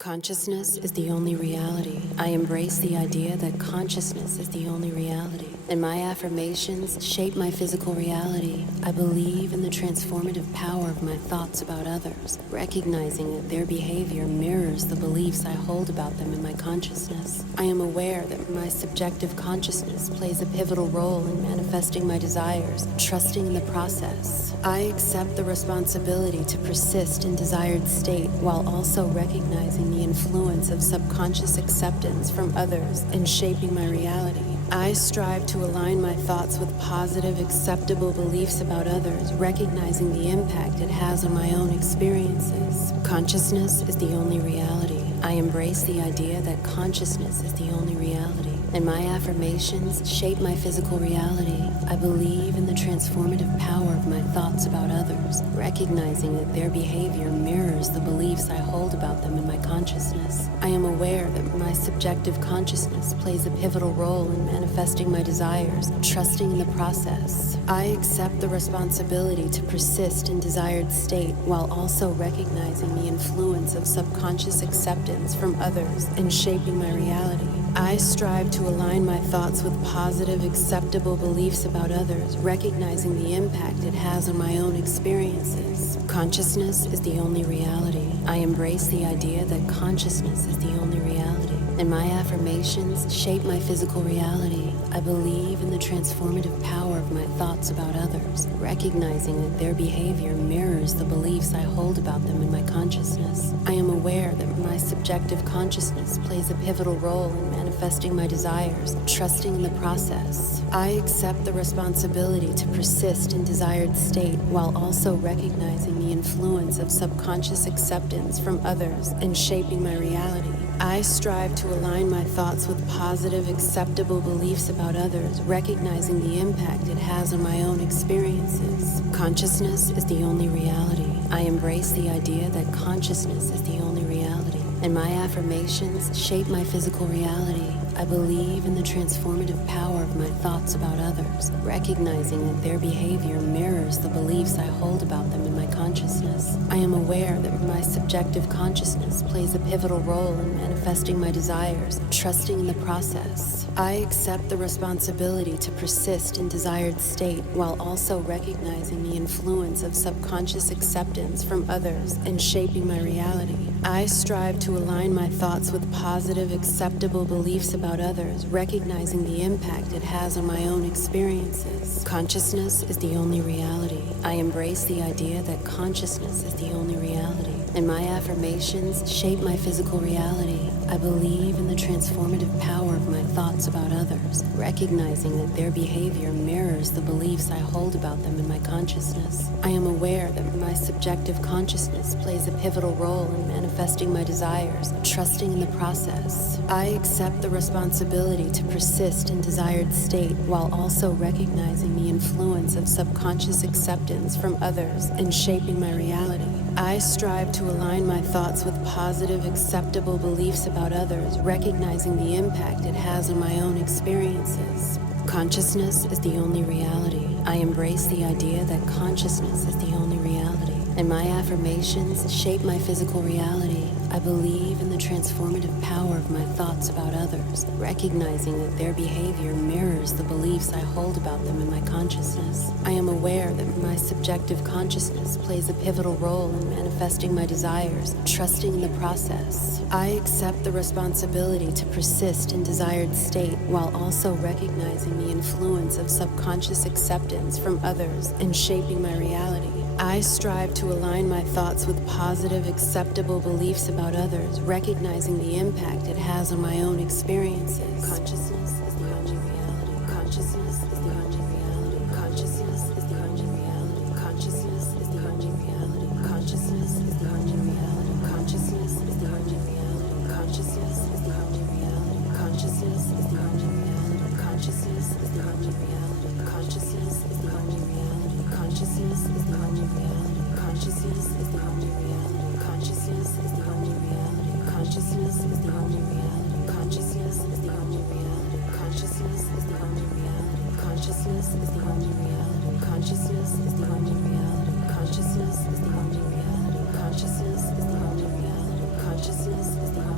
Consciousness is the only reality. I embrace the idea that consciousness is the only reality. And my affirmations shape my physical reality. I believe in the transformative power of my thoughts about others, recognizing that their behavior mirrors the beliefs I hold about them in my consciousness. I am aware that my subjective consciousness plays a pivotal role in manifesting my desires, trusting in the process. I accept the responsibility to persist in desired state while also recognizing the influence of subconscious acceptance from others in shaping my reality. I strive to align my thoughts with positive, acceptable beliefs about others, recognizing the impact it has on my own experiences. Consciousness is the only reality. I embrace the idea that consciousness is the only reality. And my affirmations shape my physical reality. I believe in the transformative power of my thoughts about others, recognizing that their behavior mirrors the beliefs I hold about them in my consciousness. I am aware that my subjective consciousness plays a pivotal role in manifesting my desires, trusting in the process. I accept the responsibility to persist in desired state while also recognizing the influence of subconscious acceptance from others in shaping my reality. I strive to align my thoughts with positive, acceptable beliefs about others, recognizing the impact it has on my own experiences. Consciousness is the only reality. I embrace the idea that consciousness is the only reality. And my affirmations shape my physical reality. I believe in the transformative power of my thoughts about others, recognizing that their behavior mirrors the beliefs I hold about them in my consciousness. I am aware that my subjective consciousness plays a pivotal role in manifesting my desires, trusting in the process. I accept the responsibility to persist in desired state while also recognizing the influence of subconscious acceptance from others in shaping my reality. I strive to align my thoughts with positive, acceptable beliefs about others, recognizing the impact it has on my own experiences. Consciousness is the only reality. I embrace the idea that consciousness is the only reality. And my affirmations shape my physical reality. I believe in the transformative power of my thoughts about others, recognizing that their behavior mirrors the beliefs I hold about them in my consciousness. I am aware that my subjective consciousness plays a pivotal role in manifesting my desires, trusting in the process. I accept the responsibility to persist in desired state while also recognizing the influence of subconscious acceptance from others in shaping my reality. I strive to align my thoughts with positive, acceptable beliefs about others, recognizing the impact it has on my own experiences. Consciousness is the only reality. I embrace the idea that consciousness is the only reality. And my affirmations shape my physical reality. I believe in the transformative power of my thoughts about others, recognizing that their behavior mirrors the beliefs I hold about them in my consciousness. I am aware that my subjective consciousness plays a pivotal role in manifesting my desires, trusting in the process. I accept the responsibility to persist in desired state while also recognizing the influence of subconscious acceptance from others in shaping my reality. I strive to align my thoughts with positive, acceptable beliefs about others, recognizing the impact it has on my own experiences. Consciousness is the only reality. I embrace the idea that consciousness is the only reality. And my affirmations shape my physical reality. I believe in the transformative power of my thoughts about others, recognizing that their behavior mirrors the beliefs I hold about them in my consciousness. I am aware that my subjective consciousness plays a pivotal role in manifesting my desires, trusting in the process. I accept the responsibility to persist in desired state while also recognizing the influence of subconscious acceptance from others in shaping my reality. I strive to align my thoughts with positive, acceptable beliefs about others, recognizing the impact it has on my own experiences. Consciousness is the only reality. Consciousness is the only reality. Consciousness is the only reality. Consciousness is the only reality. Consciousness is the only reality. Consciousness is the only reality. Consciousness is the only reality. Consciousness is the only reality. Consciousness is the only reality. Consciousness is the only reality. Consciousness is the only reality. Consciousness is the only reality. Consciousness is the only reality. Consciousness is the only reality. Consciousness is the only reality. Consciousness is the only reality. Consciousness is the only reality. Consciousness is the only reality. Consciousness is the only reality. Consciousness is the only reality. Consciousness is the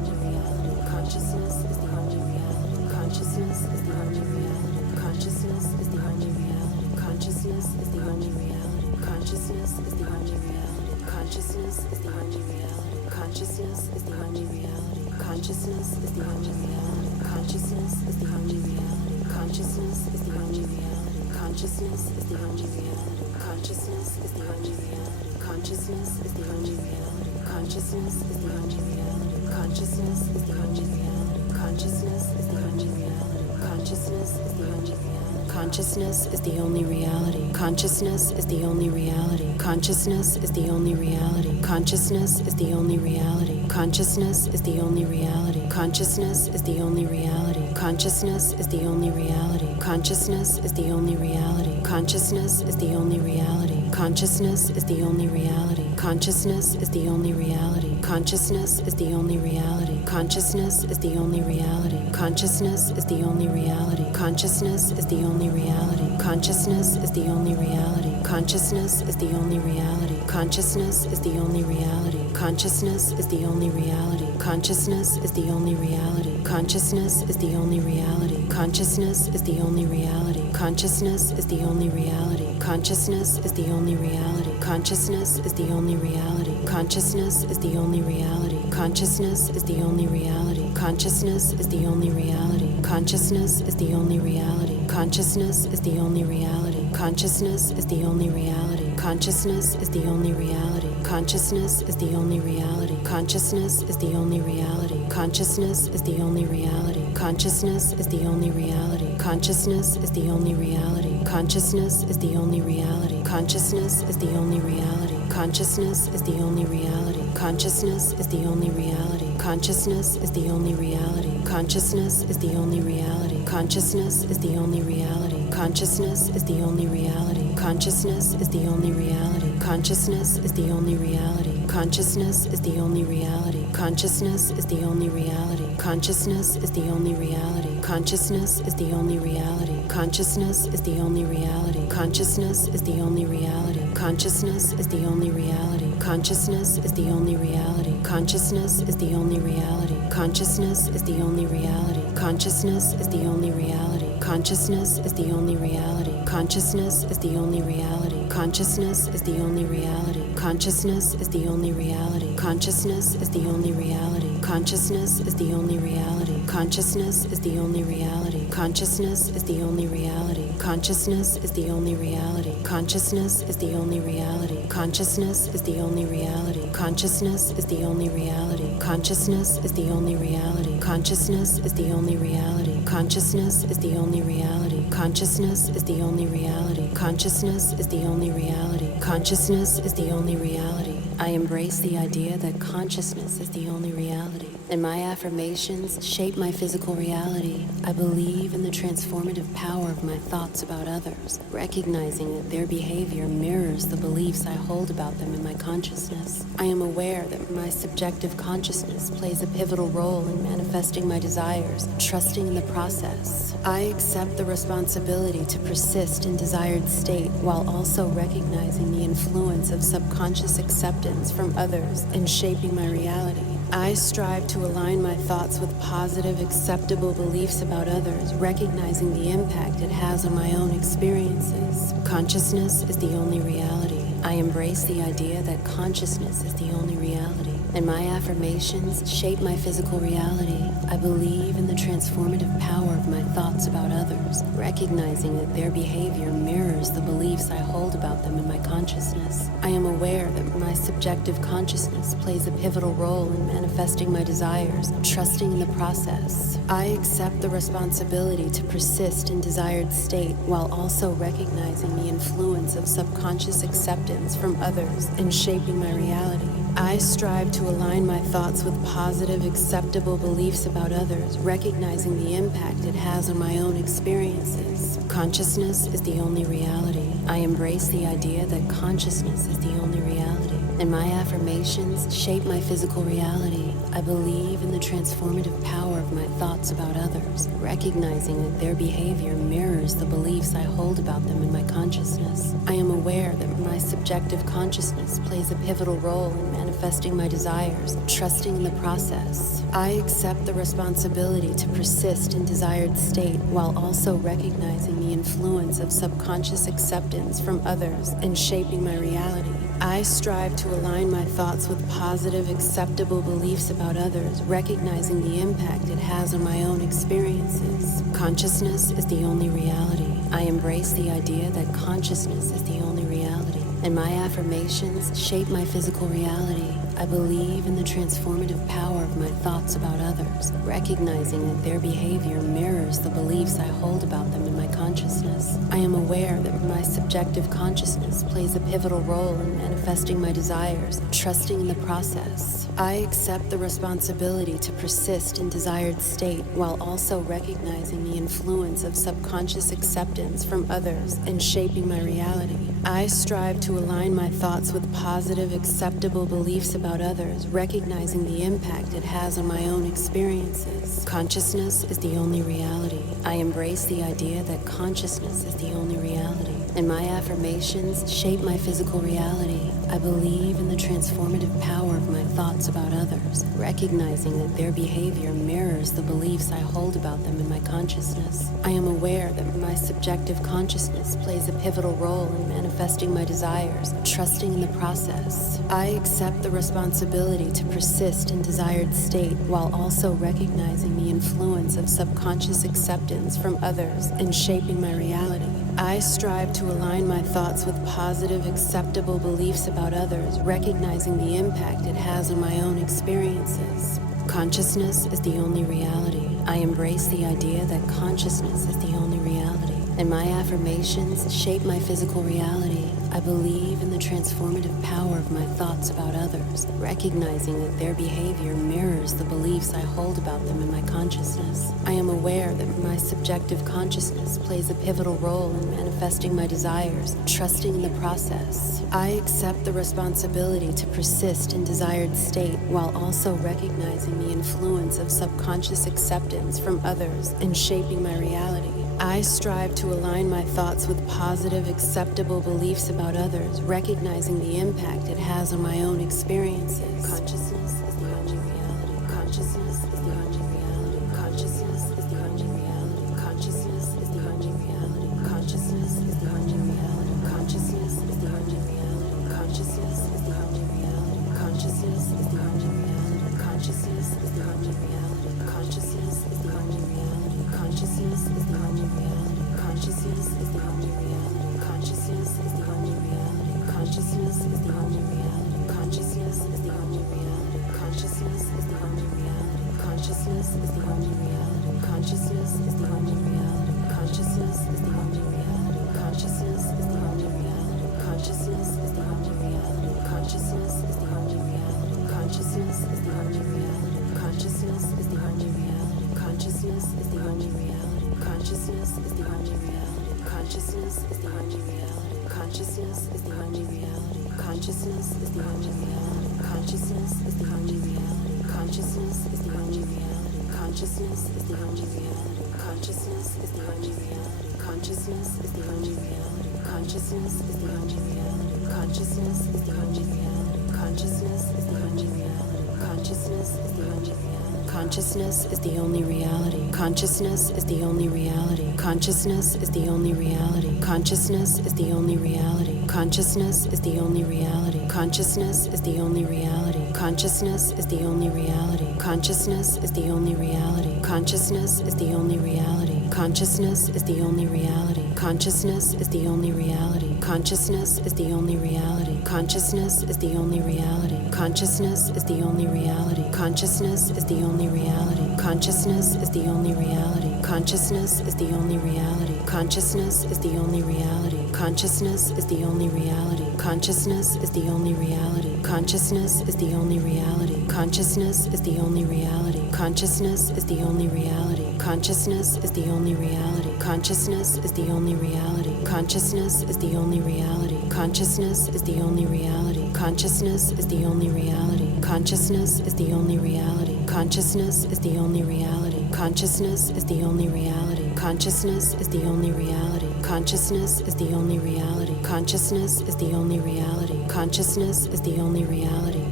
Consciousness is the only reality. Consciousness is the only reality. Consciousness is the only reality. Consciousness is the only reality. Consciousness is the only reality. Consciousness is the only reality. Consciousness is the only reality. Consciousness is the only reality. Consciousness is the only reality. Consciousness is the only reality. Consciousness is the only reality. Consciousness is the only reality. Consciousness is the only reality. Consciousness is the only reality. Consciousness is the only reality. Consciousness is the only reality. Consciousness is the only reality. Consciousness is the only reality. Consciousness is the only reality. Consciousness is the only reality. Consciousness is the only reality. Consciousness is the only reality. Consciousness is the only reality. Consciousness is the only reality. Consciousness is the only reality. Consciousness is the only reality. Consciousness is the only reality. Consciousness is the only reality. Consciousness is the only reality. Consciousness is the only reality. Consciousness is the only reality. Consciousness is the only reality. Consciousness is the only reality. Consciousness is the only reality. Consciousness is the only reality. Consciousness is the only reality. Consciousness is the only reality. Consciousness is the only reality. Consciousness is the only reality. Consciousness is the only reality. Consciousness is the only reality. Consciousness is the only reality. Consciousness is the only reality. Consciousness is the only reality. Consciousness is the only reality. Consciousness is the only reality. Consciousness is the only reality. Consciousness is the only reality. Consciousness is the only reality. Consciousness is the only reality. Consciousness is the only reality. Consciousness is the only reality. Consciousness is the only reality. Consciousness is the only reality. Consciousness is the only reality. Consciousness is the only reality. Consciousness is the only reality. Consciousness is the only reality. Consciousness is the only reality. Consciousness is the only reality. Consciousness is the only reality. Consciousness is the only reality. Consciousness is the only reality. Consciousness is the only reality. Consciousness is the only reality. Consciousness is the only reality. Consciousness is the only reality. Consciousness is the only reality. Consciousness is the only reality. Consciousness is the only reality. Consciousness is the only reality. Consciousness is the only reality. Consciousness is the only reality. Consciousness is the only reality. Consciousness is the only reality. Consciousness is the only reality. Consciousness is the only reality. Consciousness is the only reality. Consciousness is the only reality. Consciousness is the only reality. Consciousness is the only reality. Consciousness is the only reality. Consciousness is the only reality. Consciousness is the only reality. Consciousness is the only reality. Consciousness is the only reality. Consciousness is the only reality. Consciousness is the only reality. Consciousness is the only reality. Consciousness is the only reality. Consciousness is the only reality. Consciousness is the only reality. Consciousness is the only reality. I embrace the idea that consciousness is the only reality, and my affirmations shape my physical reality. I believe in the transformative power of my thoughts about others, recognizing that their behavior mirrors the beliefs I hold about them in my consciousness. I am aware that my subjective consciousness plays a pivotal role in manifesting my desires, trusting in the process. I accept the responsibility to persist in desired state while also recognizing the influence of subconscious acceptance from others in shaping my reality. I strive to align my thoughts with positive, acceptable beliefs about others, recognizing the impact it has on my own experiences. Consciousness is the only reality. I embrace the idea that consciousness is the only reality, and my affirmations shape my physical reality. I believe in the transformative power of my thoughts about others, recognizing that their behavior mirrors the beliefs I hold about them in my consciousness. I am aware that my subjective consciousness plays a pivotal role in manifesting my desires, trusting in the process. I accept the responsibility to persist in desired state while also recognizing the influence of subconscious acceptance from others in shaping my reality. I strive to align my thoughts with positive, acceptable beliefs about others, recognizing the impact it has on my own experiences. Consciousness is the only reality. I embrace the idea that consciousness is the only reality, and my affirmations shape my physical reality. I believe in the transformative power of my thoughts about others, recognizing that their behavior mirrors the beliefs I hold about them in my consciousness. I am aware that my subjective consciousness plays a pivotal role in manifesting manifesting my desires, trusting in the process. I accept the responsibility to persist in desired state while also recognizing the influence of subconscious acceptance from others and shaping my reality. I strive to align my thoughts with positive, acceptable beliefs about others, recognizing the impact it has on my own experiences. Consciousness is the only reality. I embrace the idea that consciousness is the only reality, and my affirmations shape my physical reality. I believe in the transformative power of my thoughts about others, recognizing that their behavior mirrors the beliefs I hold about them in my consciousness. I am aware that my subjective consciousness plays a pivotal role in manifesting my desires, trusting in the process. I accept the responsibility to persist in desired state while also recognizing the influence of subconscious acceptance from others and shaping my reality. I strive to align my thoughts with positive, acceptable beliefs about others, recognizing the impact it has on my own experiences. Consciousness is the only reality. I embrace the idea that consciousness is the only reality, and my affirmations shape my physical reality. I believe in the transformative power of my thoughts about others, recognizing that their behavior mirrors the beliefs I hold about them in my consciousness. I am aware that my subjective consciousness plays a pivotal role in manifesting my desires, trusting in the process. I accept the responsibility to persist in desired state while also recognizing the influence of subconscious acceptance from others and shaping my reality. I strive to align my thoughts with positive, acceptable beliefs about others, recognizing the impact it has on my own experiences. Consciousness is the only reality. I embrace the idea that consciousness is the only reality, and my affirmations shape my physical reality. I believe in the transformative power of my thoughts about others, recognizing that their behavior mirrors the beliefs I hold about them in my consciousness. I am aware that my subjective consciousness plays a pivotal role in manifesting my desires, trusting in the process. I accept the responsibility to persist in desired state while also recognizing the influence of subconscious acceptance from others and shaping my reality. I strive to align my thoughts with positive, acceptable beliefs about others, recognizing the impact it has on my own experiences. Consciousness is the only reality. Consciousness is the only reality. Consciousness is the only reality. Consciousness is the only reality. Consciousness is the only reality. Consciousness is the only reality. Consciousness is the only reality. Consciousness is the only reality. Consciousness is the only reality. Consciousness is the only reality. Consciousness is the only reality. Consciousness is the only reality. Consciousness is the only reality. Consciousness is the only reality. Consciousness is the only reality. Consciousness is the only reality. Consciousness is the only reality. Consciousness is the only reality. Consciousness is the only reality. Consciousness is the only reality. Consciousness is the only reality. Consciousness is the only reality. Consciousness is the only reality. Consciousness is the only reality. Consciousness is the only reality. Consciousness is the only reality. Consciousness is the only reality. Consciousness is the only reality. Consciousness is the only reality. Consciousness is the only reality. Consciousness is the only reality. Consciousness is the only reality. Consciousness is the only reality. Consciousness is the only reality. Consciousness is the only reality. Consciousness is the only reality. Consciousness is the only reality. Consciousness is the only reality. Consciousness is the only reality. Consciousness is the only reality. Consciousness is the only reality. Consciousness is the only reality. Consciousness is the only reality. Consciousness is the only reality. Consciousness is the only reality. Consciousness is the only reality. Consciousness is the only reality. Consciousness is the only reality. Consciousness is the only reality. Consciousness is the only reality. Consciousness is the only reality. Consciousness is the only reality. Consciousness is the only reality. Consciousness is the only reality. Consciousness is the only reality. Consciousness is the only reality. Consciousness is the only reality. Consciousness is the only reality. Consciousness is the only reality. Consciousness is the only reality. Consciousness is the only reality. Consciousness is the only reality. Consciousness is the only reality. Consciousness is the only reality. Consciousness is the only reality. Consciousness is the only reality. Consciousness is the only reality. Consciousness is the only reality. Consciousness is the only reality. Consciousness is the only reality. Consciousness is the only reality. Consciousness is the only reality. Consciousness is the only reality.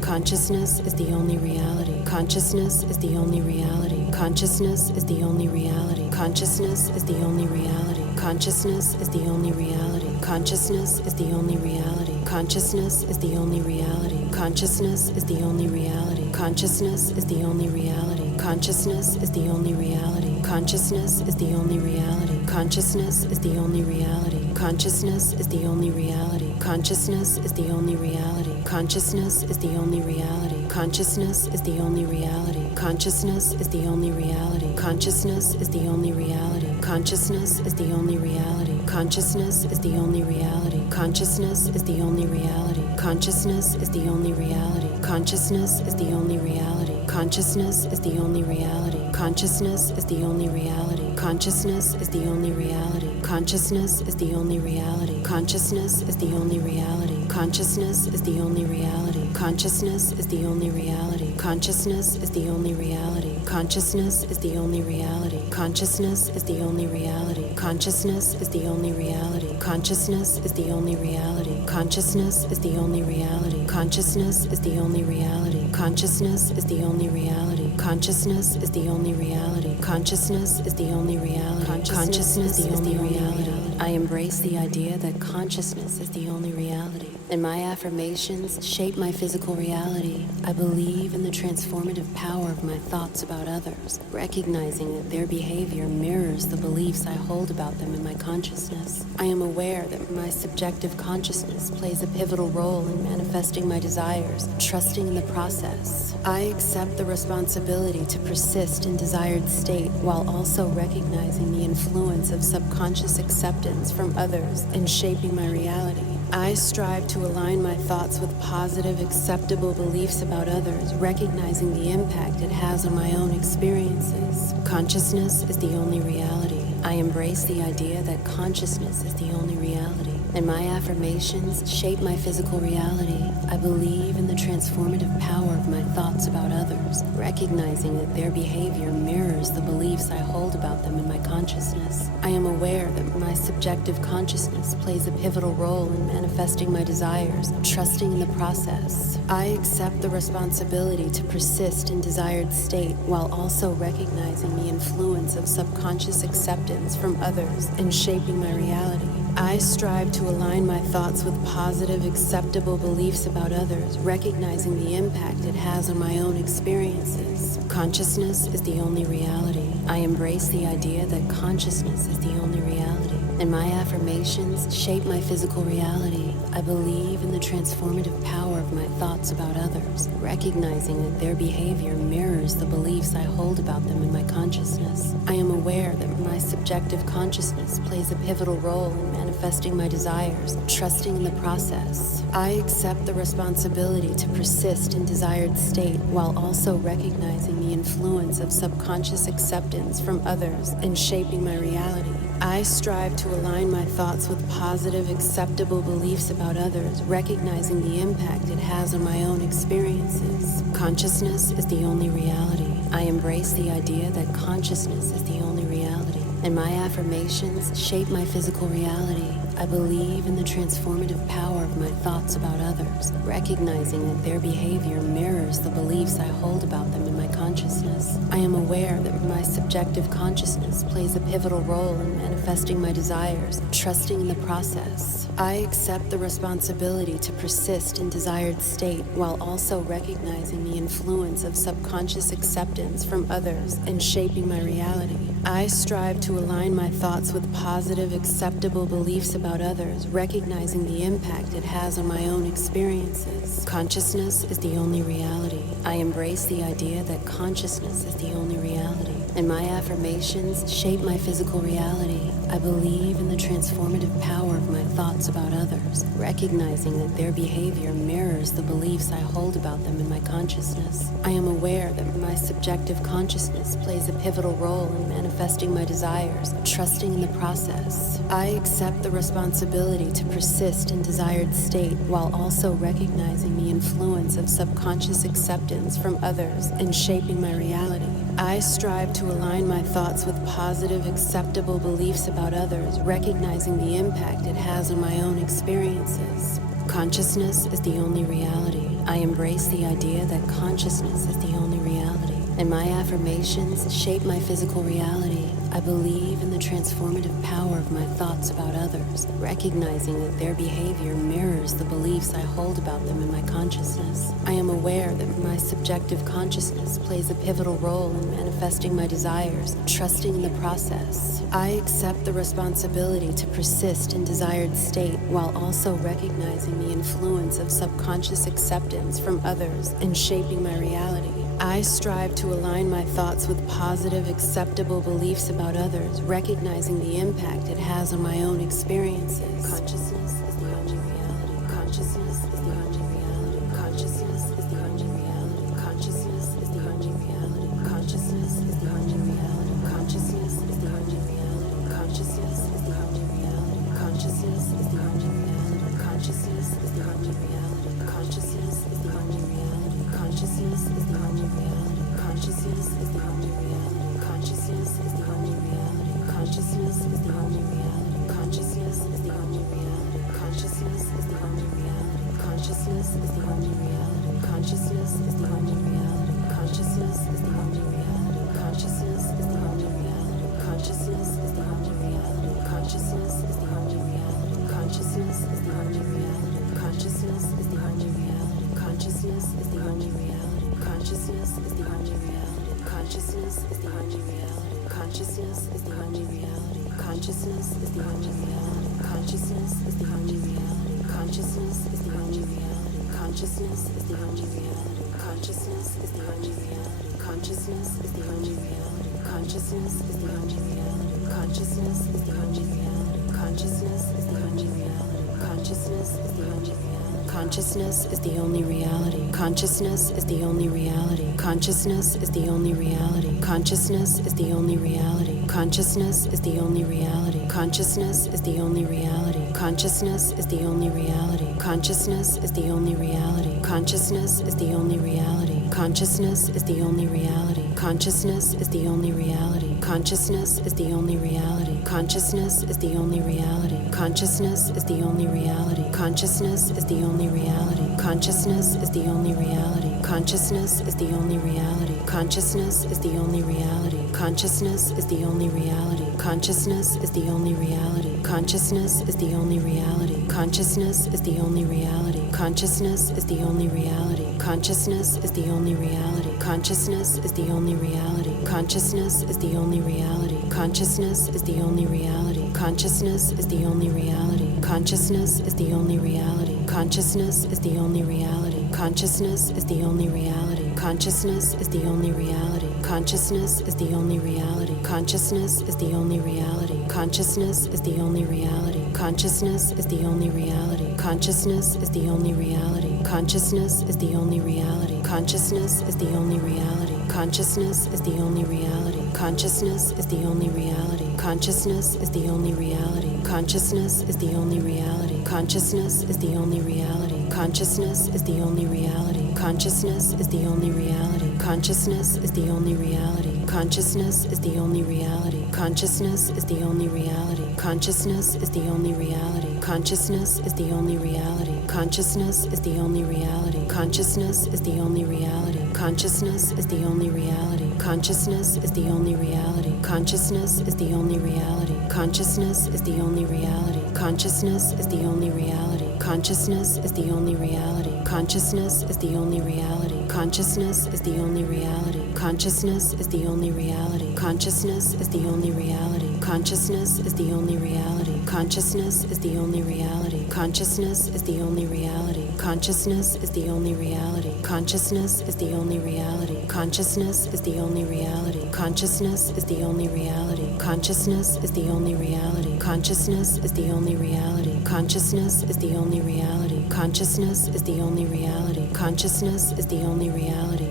Consciousness is the only reality. Consciousness is the only reality. Consciousness is the only reality. Consciousness is the only reality. Consciousness is the only reality. Consciousness is the only reality. Consciousness is the only reality. Consciousness is the only reality. Consciousness is the only reality. Consciousness is the only reality. Consciousness is the only reality. Consciousness is the only reality. Consciousness is the only reality. Consciousness is the only reality. Consciousness is the only reality. Consciousness is the only reality. Consciousness is the only reality. Consciousness is the only reality. Consciousness is the only reality. Consciousness is the only reality. Consciousness is the only reality. Consciousness is the only reality. Consciousness is the only reality. Consciousness is the only reality. Consciousness is the only reality. Consciousness is the only reality. Consciousness is the only reality. Consciousness is the only reality. Consciousness is the only reality. Consciousness is the only reality. Consciousness is the only reality. Consciousness is the only reality. Consciousness is the only reality. Consciousness is the only reality. Consciousness is the only reality. Consciousness is the only reality. Consciousness is the only reality. Consciousness is the only reality. Consciousness is the only reality. Consciousness is the only reality. Consciousness is the only reality. I embrace the idea that consciousness is the only reality, and my affirmations shape my physical reality. I believe in the transformative power of my thoughts about others, recognizing that their behavior mirrors the beliefs I hold about them in my consciousness. I am aware that my subjective consciousness plays a pivotal role in manifesting my desires, trusting in the process. I accept the responsibility to persist in desired state while also recognizing the influence of subconscious acceptance from others in shaping my reality. I strive to align my thoughts with positive, acceptable beliefs about others, recognizing the impact it has on my own experiences. Consciousness is the only reality. I embrace the idea that consciousness is the only reality, and my affirmations shape my physical reality. I believe in the transformative power of my thoughts about others, recognizing that their behavior mirrors the beliefs I hold about them in my consciousness. I am aware that my subjective consciousness plays a pivotal role in manifesting my desires, trusting in the process. I accept the responsibility to persist in desired state while also recognizing the influence of subconscious acceptance from others in shaping my reality. I strive to align my thoughts with positive, acceptable beliefs about others, recognizing the impact it has on my own experiences. Consciousness is the only reality. I embrace the idea that consciousness is the only reality, and my affirmations shape my physical reality. I believe in the transformative power of my thoughts about others, recognizing that their behavior mirrors the beliefs I hold about them in my consciousness. I am aware that my subjective consciousness plays a pivotal role in manifesting my desires, trusting in the process. I accept the responsibility to persist in desired state while also recognizing the influence of subconscious acceptance from others in shaping my reality. I strive to align my thoughts with positive, acceptable beliefs about others, recognizing the impact it has on my own experiences. Consciousness is the only reality. I embrace the idea that consciousness is the only reality, and my affirmations shape my physical reality. I believe in the transformative power of my thoughts about others, recognizing that their behavior mirrors the beliefs I hold about them in my consciousness. I am aware that my subjective consciousness plays a pivotal role in manifesting my desires, trusting in the process. I accept the responsibility to persist in desired state while also recognizing the influence of subconscious acceptance from others in shaping my reality. I strive to align my thoughts with positive, acceptable beliefs about others, recognizing the impact it has on my own experiences. Consciousness is the only reality. I embrace the idea that consciousness is the only reality, and my affirmations shape my physical reality. I believe in the transformative power of my thoughts about others, recognizing that their behavior mirrors the beliefs I hold about them in my consciousness. I am aware that my subjective consciousness plays a pivotal role in manifesting my desires, trusting in the process. I accept the responsibility to persist in desired state while also recognizing the influence of subconscious acceptance from others in shaping my reality. I strive to align my thoughts with positive, acceptable beliefs about others, recognizing the impact it has on my own experiences. Consciousness is the only reality. I embrace the idea that consciousness is the only reality, and my affirmations shape my physical reality. I believe in the transformative power of my thoughts about others, recognizing that their behavior mirrors the beliefs I hold about them in my consciousness. I am aware that my subjective consciousness plays a pivotal role in manifesting my desires, trusting in the process. I accept the responsibility to persist in desired state while also recognizing the influence of subconscious acceptance from others in shaping my reality. I strive to align my thoughts with positive, acceptable beliefs about others, recognizing the impact it has on my own experiences. Consciousness is the only reality. Consciousness is the only reality. Consciousness is the only reality. Consciousness is the only reality. Consciousness is the only reality. Consciousness is the only reality. Consciousness is the only reality. Consciousness is the only reality. Consciousness is the only reality. Consciousness is the only reality. Consciousness is the only reality. Consciousness is the only reality. Consciousness is the only reality. Consciousness is the only reality. Consciousness is the only reality. Consciousness is the only reality. Consciousness is the only reality. Consciousness is the only reality. Consciousness is the only reality. Consciousness is the only reality. Consciousness is the only reality. Consciousness is the only reality. Consciousness is the only reality. Consciousness is the only reality. Consciousness is the only reality. Consciousness is the only reality. Consciousness is the only reality. Consciousness is the only reality. Consciousness is the only reality. Consciousness is the only reality. Consciousness is the only reality. Consciousness is the only reality. Consciousness is the only reality. Consciousness is the only reality. Consciousness is the only reality. Consciousness is the only reality. Consciousness is the only reality. Consciousness is the only reality. Consciousness is the only reality. Consciousness is the only reality. Consciousness is the only reality. Consciousness is the only reality. Consciousness is the only reality. Consciousness is the only reality. Consciousness is the only reality. Consciousness is the only reality. Consciousness is the only reality. Consciousness is the only reality. Consciousness is the only reality. Consciousness is the only reality. Consciousness is the only reality. Consciousness is the only reality. Consciousness is the only reality. Consciousness is the only reality. Consciousness is the only reality. Consciousness is the only reality. Consciousness is the only reality. Consciousness is the only reality. Consciousness is the only reality. Consciousness is the only reality. Consciousness is the only reality. Consciousness is the only reality. Consciousness is the only reality. Consciousness is the only reality. Consciousness is the only reality. Consciousness is the only reality. Consciousness is the only reality. Consciousness is the only reality. Consciousness is the only reality. Consciousness is the only reality. Consciousness is the only reality. Consciousness is the only reality. Consciousness is the only reality. Consciousness is the only reality. Consciousness is the only reality. Consciousness is the only reality. Consciousness is the only reality. Consciousness is the only reality. Consciousness is the only reality. Consciousness is the only reality. Consciousness is the only reality. Consciousness is the only reality. Consciousness is the only reality. Consciousness is the only reality. Consciousness is the only reality. Consciousness is the only reality. Consciousness is the only reality. Consciousness is the only reality. Consciousness is the only reality. Consciousness is the only reality. Consciousness is the only reality. Consciousness is the only reality. Consciousness is the only reality. Consciousness is the only reality. Consciousness is the only reality. Consciousness is the only reality. Consciousness is the only reality. Consciousness is the only reality. Consciousness is the only reality. Consciousness is the only reality. Consciousness is the only reality. Consciousness is the only reality. Consciousness is the only reality. Consciousness is the only reality. Consciousness is the only reality. Consciousness is the only reality. Consciousness is the only reality. Consciousness is the only reality. Consciousness is the only reality. Consciousness is the only reality. Consciousness is the only reality. Consciousness is the only reality. Consciousness is the only reality.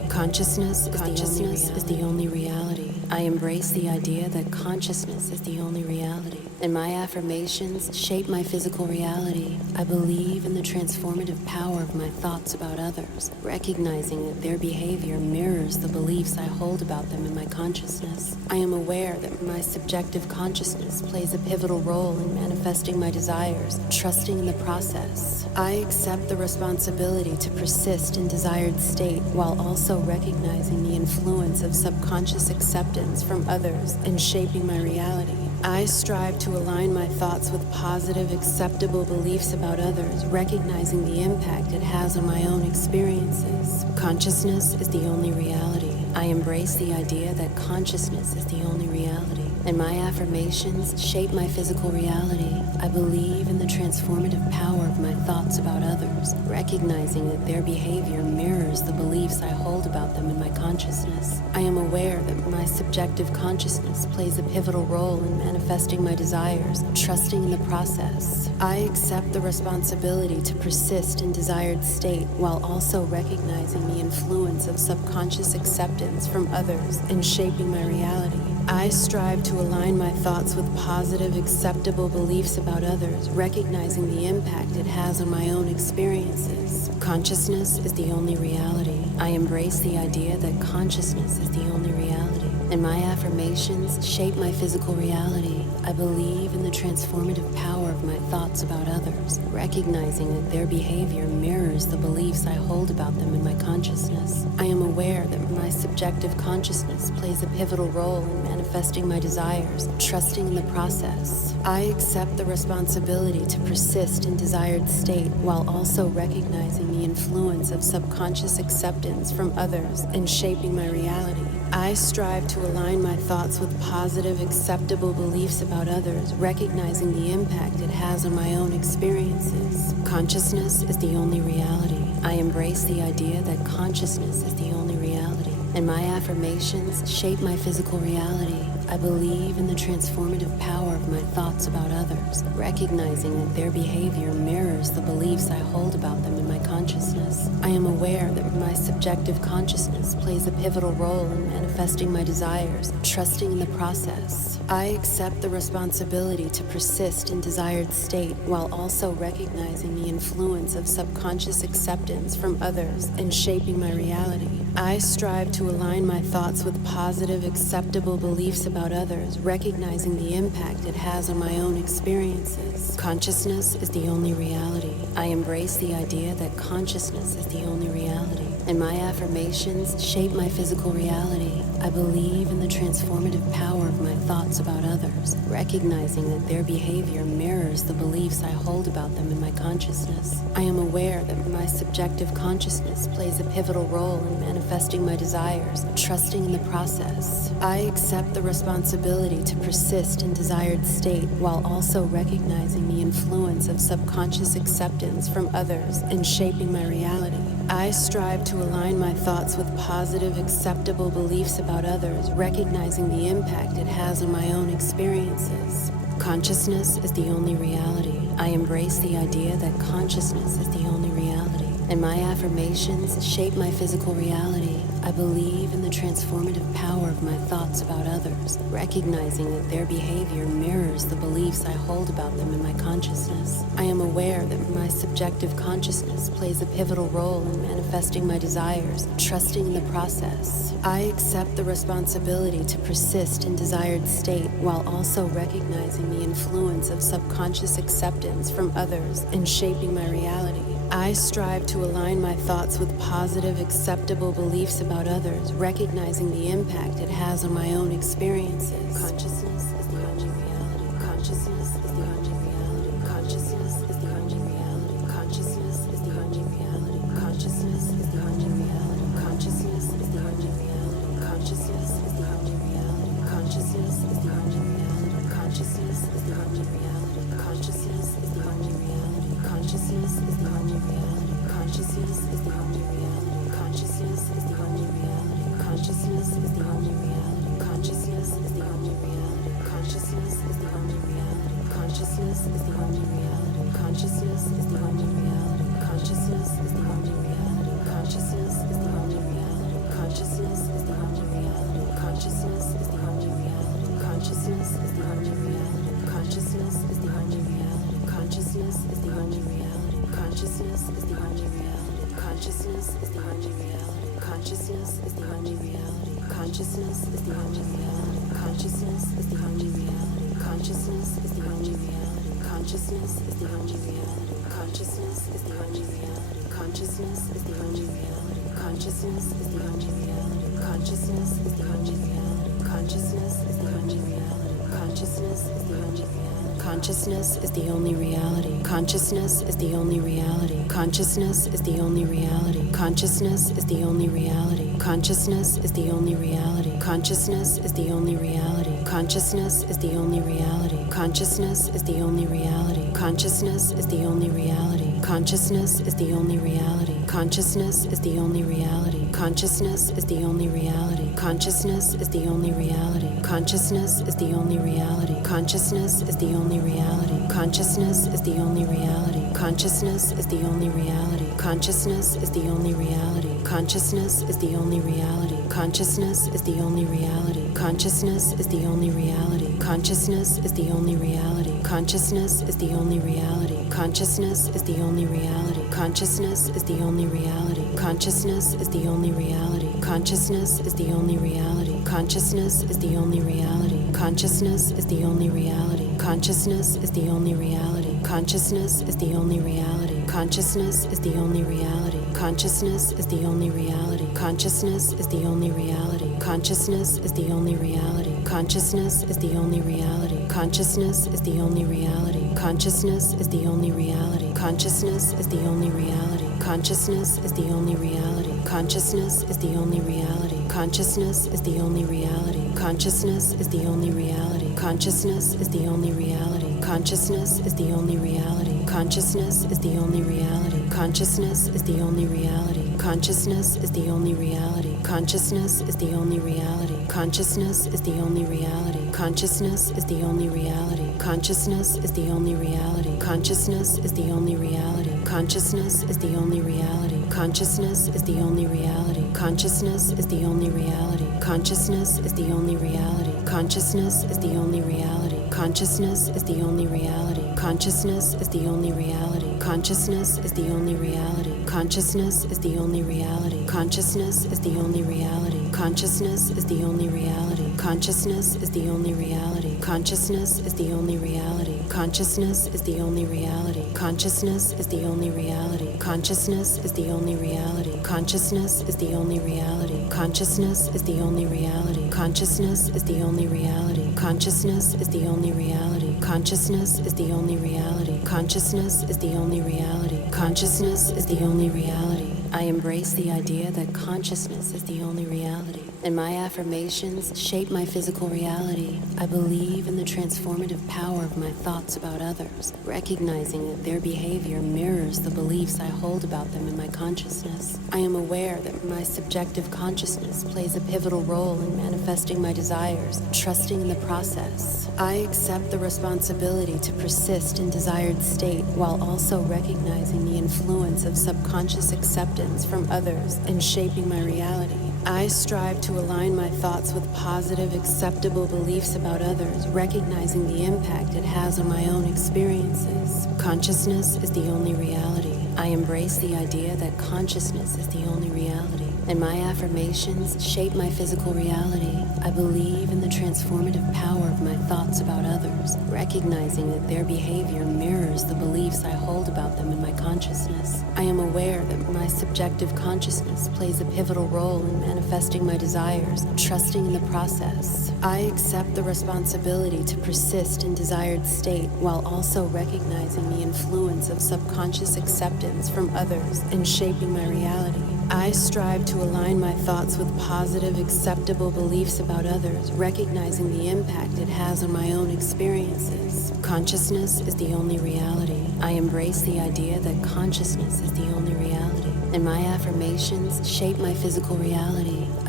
Consciousness is the only reality. I embrace the idea that consciousness is the only reality, and my affirmations shape my physical reality. I believe in the transformative power of my thoughts about others, recognizing that their behavior mirrors the beliefs I hold about them in my consciousness. I am aware that my subjective consciousness plays a pivotal role in manifesting my desires, trusting in the process. I accept the responsibility to persist in desired state while also recognizing the influence of subconscious acceptance from others and shaping my reality. I strive to align my thoughts with positive, acceptable beliefs about others, recognizing the impact it has on my own experiences. Consciousness is the only reality. I embrace the idea that consciousness is the only reality, and my affirmations shape my physical reality. I believe in the transformative power of my thoughts about others, recognizing that their behavior mirrors the beliefs I hold about them in my consciousness. I am aware that my subjective consciousness plays a pivotal role in manifesting my desires, trusting in the process. I accept the responsibility to persist in desired state while also recognizing the influence of subconscious acceptance from others and shaping my reality. I strive to align my thoughts with positive, acceptable beliefs about others, recognizing the impact it has on my own experiences. Consciousness is the only reality. I embrace the idea that consciousness is the only reality, and my affirmations shape my physical reality. I believe in the transformative power of my thoughts about others, recognizing that their behavior mirrors the beliefs I hold about them in my consciousness. I am aware that my subjective consciousness plays a pivotal role in manifesting my desires, trusting in the process. I accept the responsibility to persist in desired state while also recognizing the influence of subconscious acceptance from others and shaping my reality. I strive to align my thoughts with positive, acceptable beliefs about others, recognizing the impact it has on my own experiences. Consciousness is the only reality. I embrace the idea that consciousness is the only reality, and my affirmations shape my physical reality. I believe in the transformative power of my thoughts about others, recognizing that their behavior mirrors the beliefs I hold about them in my consciousness. I am aware that my subjective consciousness plays a pivotal role in manifesting my desires, trusting in the process. I accept the responsibility to persist in desired state while also recognizing the influence of subconscious acceptance from others and shaping my reality. I strive to align my thoughts with positive, acceptable beliefs about others, recognizing the impact it has on my own experiences. Consciousness is the only reality. I embrace the idea that consciousness is the only reality, and my affirmations shape my physical reality. I believe in the transformative power of my thoughts about others, recognizing that their behavior mirrors the beliefs I hold about them in my consciousness. I am aware that my subjective consciousness plays a pivotal role in manifesting my desires, trusting in the process. I accept the responsibility to persist in desired state while also recognizing the influence of subconscious acceptance from others and shaping my reality. I strive to align my thoughts with positive, acceptable beliefs about others, recognizing the impact it has on my own experiences. Consciousness is the only reality. I embrace the idea that consciousness is the only reality, and my affirmations shape my physical reality. I believe in the transformative power of my thoughts about others, recognizing that their behavior mirrors the beliefs I hold about them in my consciousness. I am aware that my subjective consciousness plays a pivotal role in manifesting my desires, trusting in the process. I accept the responsibility to persist in desired state while also recognizing the influence of subconscious acceptance from others and shaping my reality. I strive to align my thoughts with positive, acceptable beliefs about others, recognizing the impact it has on my own experiences. Consciousness is the only reality. Consciousness is the only reality. Consciousness is the only reality. Consciousness is the only reality. Consciousness is the only reality. Consciousness is the only reality. Consciousness is the only reality. Consciousness is the only reality. Consciousness is the only reality. Consciousness is the only reality. Consciousness is the only reality. Consciousness is the only reality. Consciousness is the only reality. Consciousness is the only reality. Consciousness is the only reality. Consciousness is the only reality. Consciousness is the only reality. Consciousness is the only reality. Consciousness is the only reality. Consciousness is the only reality. Consciousness is the only reality. Consciousness is the only reality. Consciousness is the only reality. Consciousness is the only reality. Consciousness is the only reality. Consciousness is the only reality. Consciousness is the only reality. Consciousness is the only reality. Consciousness is the only reality. Consciousness is the only reality. Consciousness is the only reality. Consciousness is the only reality. Consciousness is the only reality. Consciousness is the only reality. Consciousness is the only reality. Consciousness is the only reality. Consciousness is the only reality. Consciousness is the only reality. Consciousness is the only reality. Consciousness is the only reality. Consciousness is the only reality. Consciousness is the only reality. Consciousness is the only reality. Consciousness is the only reality. Consciousness is the only reality. Consciousness is the only reality. Consciousness is the only reality. Consciousness is the only reality. Consciousness is the only reality. Consciousness is the only reality. Consciousness is the only reality. Consciousness is the only reality. Consciousness is the only reality. Consciousness is the only reality. Consciousness is the only reality. Consciousness is the only reality. Consciousness is the only reality. Consciousness is the only reality. Consciousness is the only reality. Consciousness is the only reality. Consciousness is the only reality. Consciousness is the only reality. Consciousness is the only reality. Consciousness is the only reality. Consciousness is the only reality. Consciousness is the only reality. Consciousness is the only reality. Consciousness is the only reality. Consciousness is the only reality. Consciousness is the only reality. Consciousness is the only reality. Consciousness is the only reality. Consciousness is the only reality. Consciousness is the only reality. Consciousness is the only reality. Consciousness is the only reality. Consciousness is the only reality. Consciousness is the only reality. Consciousness is the only reality. Consciousness is the only reality. Consciousness is the only reality. Consciousness is the only reality. Consciousness is the only reality. Consciousness is the only reality. Consciousness is the only reality. Consciousness is the only reality. Consciousness is the only reality. Consciousness is the only reality. Consciousness is the only reality. Consciousness is the only reality. Consciousness is the only reality. Consciousness is the only reality. Consciousness is the only reality. Consciousness is the only reality. Consciousness is the only reality. Consciousness is the only reality. Consciousness is the only reality. Consciousness is the only reality. Consciousness is the only reality. Consciousness is the only reality. Consciousness is the only reality. Consciousness is the only reality. Consciousness is the only reality. Consciousness is the only reality. Consciousness is the only reality. Consciousness is the only reality. Consciousness is the only reality. Consciousness is the only reality. Consciousness is the only reality. Consciousness is the only reality. Consciousness is the only reality. Consciousness is the only reality. Consciousness is the only reality. Consciousness is the only reality. I embrace the idea that consciousness is the only reality, and my affirmations shape my physical reality. I believe in the transformative power of my thoughts about others, recognizing that their behavior mirrors the beliefs I hold about them in my consciousness. I am aware that my subjective consciousness plays a pivotal role in manifesting my desires, trusting in the process. I accept the responsibility to persist in desired state while also recognizing the influence of subconscious acceptance from others and shaping my reality. I strive to align my thoughts with positive, acceptable beliefs about others, recognizing the impact it has on my own experiences. Consciousness is the only reality. I embrace the idea that consciousness is the only reality, and my affirmations shape my physical reality. I believe in the transformative power of my thoughts about others, recognizing that their behavior mirrors the beliefs I hold about them in my consciousness. I am aware that my subjective consciousness plays a pivotal role in manifesting my desires, trusting in the process. I accept the responsibility to persist in desired state while also recognizing the influence of subconscious acceptance from others and shaping my reality. I strive to align my thoughts with positive, acceptable beliefs about others, recognizing the impact it has on my own experiences. Consciousness is the only reality. I embrace the idea that consciousness is the only reality, and my affirmations shape my physical reality.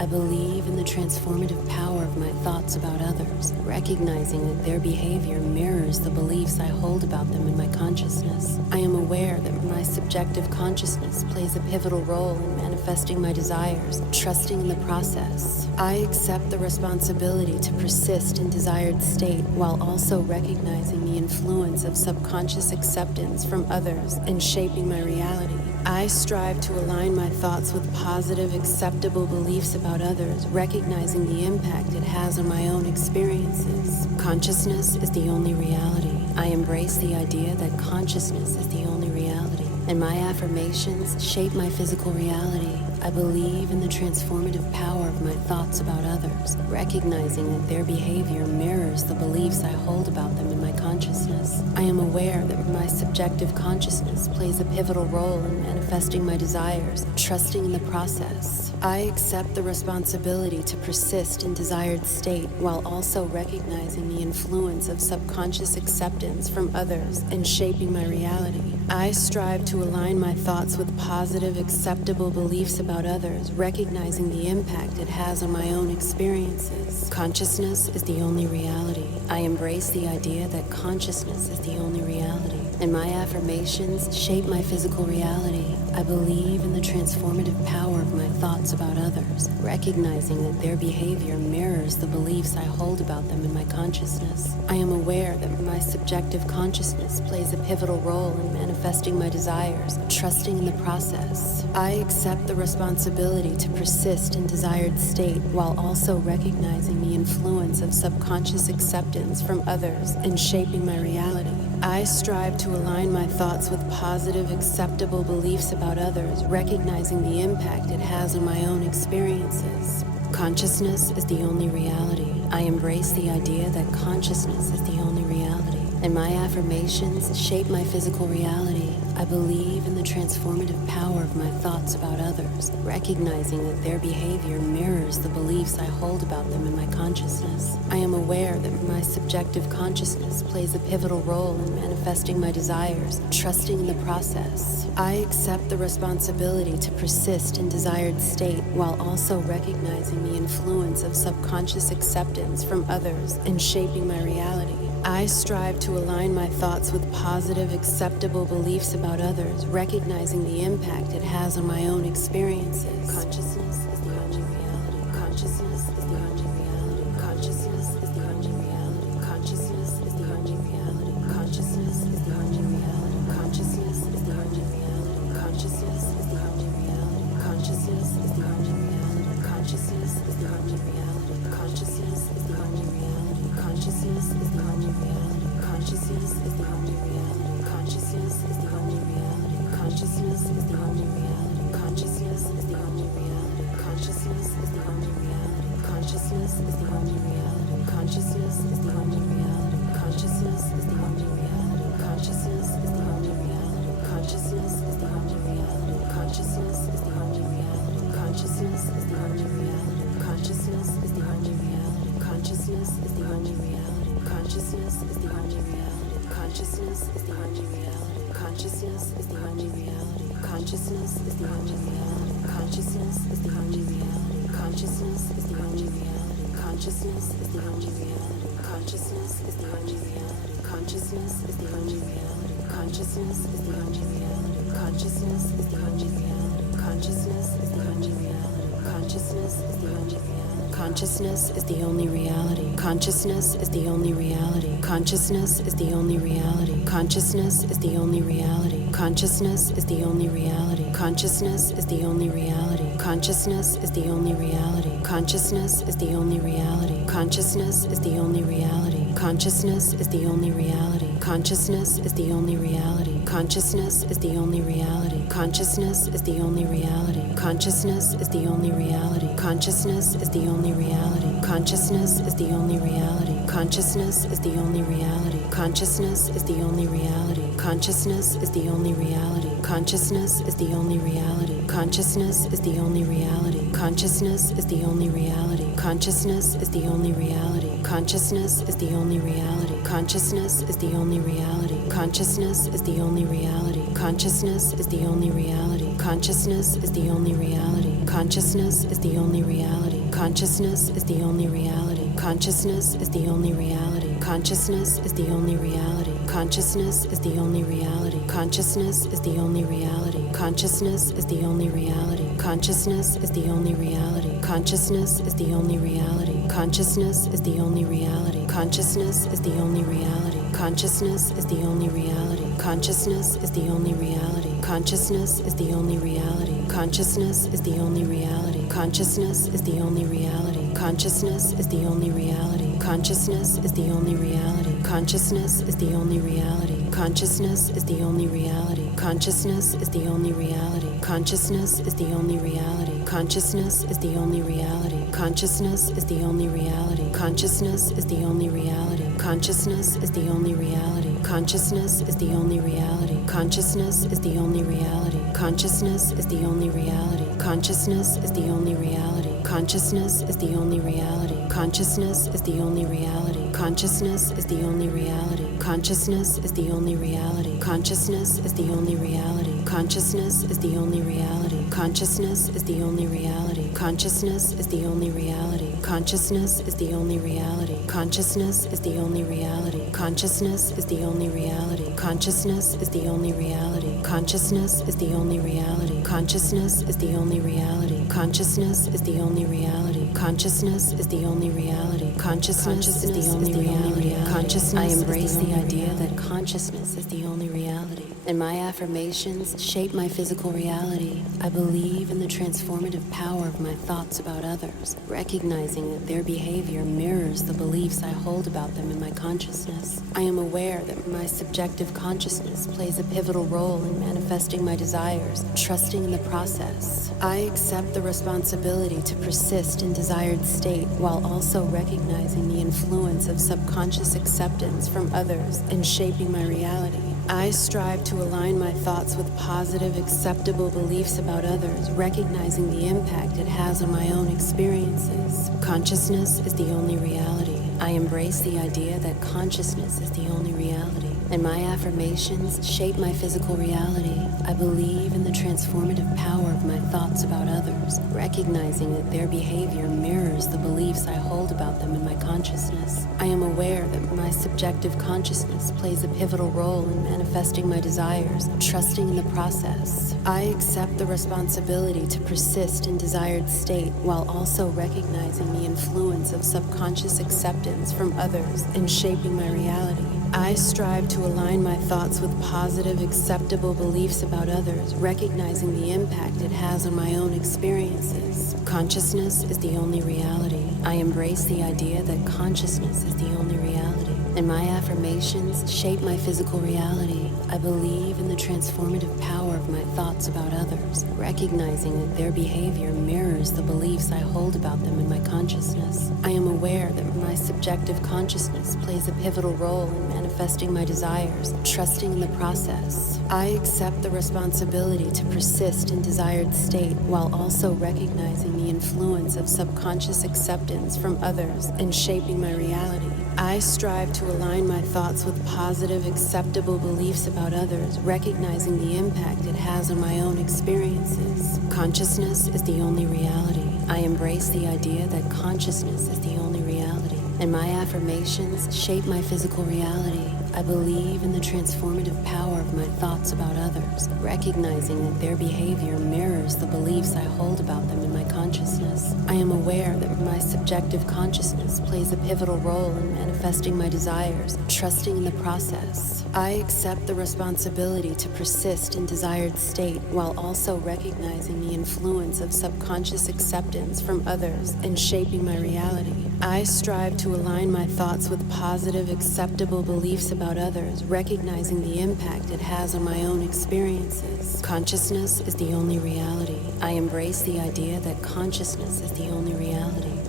I believe in the transformative power of my thoughts about others, recognizing that their behavior mirrors the beliefs I hold about them in my consciousness. I am aware that my subjective consciousness plays a pivotal role in manifesting my desires, trusting in the process. I accept the responsibility to persist in desired state while also recognizing the influence of subconscious acceptance from others and shaping my reality. I strive to align my thoughts with positive, acceptable beliefs about others, recognizing the impact it has on my own experiences. Consciousness is the only reality. I embrace the idea that consciousness is the only reality, and my affirmations shape my physical reality. I believe in the transformative power of my thoughts about others, recognizing that their behavior mirrors the beliefs I hold about them in my consciousness. I am aware that my subjective consciousness plays a pivotal role in manifesting my desires, trusting in the process. I accept the responsibility to persist in desired state while also recognizing the influence of subconscious acceptance from others and shaping my reality. I strive to align my thoughts with positive, acceptable beliefs about others, recognizing the impact it has on my own experiences. Consciousness is the only reality. I embrace the idea that consciousness is the only reality, and my affirmations shape my physical reality. I believe in the transformative power of my thoughts about others, recognizing that their behavior mirrors the beliefs I hold about them in my consciousness. I am aware that my subjective consciousness plays a pivotal role in manifesting my desires, trusting in the process. I accept the responsibility to persist in desired state while also recognizing the influence of subconscious acceptance from others and shaping my reality. I strive to align my thoughts with positive, acceptable beliefs about others, recognizing the impact it has on my own experiences. Consciousness is the only reality. I embrace the idea that consciousness is the only reality, and my affirmations shape my physical reality. I believe in the transformative power of my thoughts about others, recognizing that their behavior mirrors the beliefs I hold about them in my consciousness. I am aware that my subjective consciousness plays a pivotal role in manifesting my desires, trusting in the process. I accept the responsibility to persist in desired state while also recognizing the influence of subconscious acceptance from others and shaping my reality. I strive to align my thoughts with positive, acceptable beliefs about others, recognizing the impact it has on my own experiences. Consciousness is the only reality. Consciousness is the only reality. Consciousness is the only reality. Consciousness is the only reality. Consciousness is the only reality. Consciousness is the only reality. Consciousness is the only reality. Consciousness is the only reality. Consciousness is the only reality. Consciousness is the only reality. Consciousness is the only reality. Consciousness is the only reality. Consciousness is the only reality. Consciousness is the only reality. Consciousness is the only reality. Consciousness is the only reality. Consciousness is the only reality. Consciousness is the only reality. Consciousness is the only reality. Consciousness is the only reality. Consciousness is the only reality. Consciousness is the only reality. Consciousness is the only reality. Consciousness is the only reality. Consciousness is the only reality. Consciousness is the only reality. Consciousness is the only reality. Consciousness is the only reality. Consciousness is the only reality. Consciousness is the only reality. Consciousness is the only reality. Consciousness is the only reality. Consciousness is the only reality. Consciousness is the only reality. Consciousness is the only reality. Consciousness is the only reality. Consciousness is the only reality. Consciousness is the only reality. Consciousness is the only reality. Consciousness is the only reality. Consciousness is the only reality. Consciousness is the only reality. Consciousness is the only reality. Consciousness is the only reality. Consciousness is the only reality. Consciousness is the only reality. Consciousness is the only reality. Consciousness is the only reality. Consciousness is the only reality. Consciousness is the only reality. Consciousness is the only reality. Consciousness is the only reality. Consciousness is the only reality. Consciousness is the only reality. Consciousness is the only reality. Consciousness is the only reality. Consciousness is the only reality. Consciousness is the only reality. Consciousness is the only reality. Consciousness is the only reality. Consciousness is the only reality. Consciousness is the only reality. Consciousness is the only reality. Consciousness is the only reality. Consciousness is the only reality. Consciousness is the only reality. Consciousness is the only reality. Consciousness is the only reality. Consciousness is the only reality. Consciousness is the only reality. Consciousness is the only reality. Consciousness is the only reality. Consciousness is the only reality. Consciousness is the only reality. Consciousness is the only reality. Consciousness is the only reality. Consciousness is the only reality. Consciousness is the only reality. Consciousness is the only reality. Consciousness is the only reality. Consciousness is the only reality. Consciousness is the only reality. Consciousness is the only reality. Consciousness is the only reality. Consciousness is the only reality. Consciousness is the only reality. Consciousness is the only reality. Consciousness is the only reality. Consciousness is the only reality. Consciousness is the only reality. Consciousness is the only reality. Consciousness is the only reality. Consciousness is the only reality. Consciousness is the only reality. Consciousness is the only reality. Consciousness is the only reality. Consciousness is the only reality. Consciousness is the only reality. Consciousness is the only reality. Consciousness is the only reality. Consciousness is the only reality. Consciousness is the only reality. Consciousness is the only reality. Consciousness is the only reality. Consciousness is the only reality. Consciousness is the only reality. Consciousness is the only reality. Consciousness is the only reality. Consciousness is the only reality. Consciousness is the only reality. Consciousness is the only reality. Consciousness is the only reality. Consciousness is the only reality. Consciousness. I embrace the idea that consciousness is the only reality, and my affirmations shape my physical reality. I believe in the transformative power of my thoughts about others, recognizing that their behavior mirrors the beliefs I hold about them in my consciousness. I am aware that my subjective consciousness plays a pivotal role in manifesting my desires, trusting in the process. I accept the responsibility to persist in desired state while also recognizing the influence of subconscious acceptance from others and shaping my reality. I strive to align my thoughts with positive, acceptable beliefs about others, recognizing the impact it has on my own experiences. Consciousness is the only reality. I embrace the idea that consciousness is the only reality, and my affirmations shape my physical reality. I believe in the transformative power of my thoughts about others, recognizing that their behavior mirrors the beliefs I hold about them in my consciousness. I am aware that my subjective consciousness plays a pivotal role in manifesting my desires, trusting in the process. I accept the responsibility to persist in desired state while also recognizing the influence of subconscious acceptance from others and shaping my reality. I strive to align my thoughts with positive, acceptable beliefs about others, recognizing the impact it has on my own experiences. Consciousness is the only reality. I embrace the idea that consciousness is the only reality, and my affirmations shape my physical reality. I believe in the transformative power of my thoughts about others, recognizing that their behavior mirrors the beliefs I hold about them in my consciousness. I am aware that my subjective consciousness plays a pivotal role in manifesting my desires, trusting in the process. I accept the responsibility to persist in desired state while also recognizing the influence of subconscious acceptance from others and shaping my reality. I strive to align my thoughts with positive, acceptable beliefs about others, recognizing the impact it has on my own experiences. Consciousness is the only reality. I embrace the idea that consciousness is the only reality, and my affirmations shape my physical reality. I believe in the transformative power of my thoughts about others, recognizing that their behavior mirrors the beliefs I hold about them in my consciousness. I am aware that my subjective consciousness plays a pivotal role in manifesting my desires, trusting in the process. I accept the responsibility to persist in desired state while also recognizing the influence of subconscious acceptance from others and shaping my reality. I strive to align my thoughts with positive, acceptable beliefs about others, recognizing the impact it has on my own experiences. Consciousness is the only reality. I embrace the idea that consciousness is the only reality,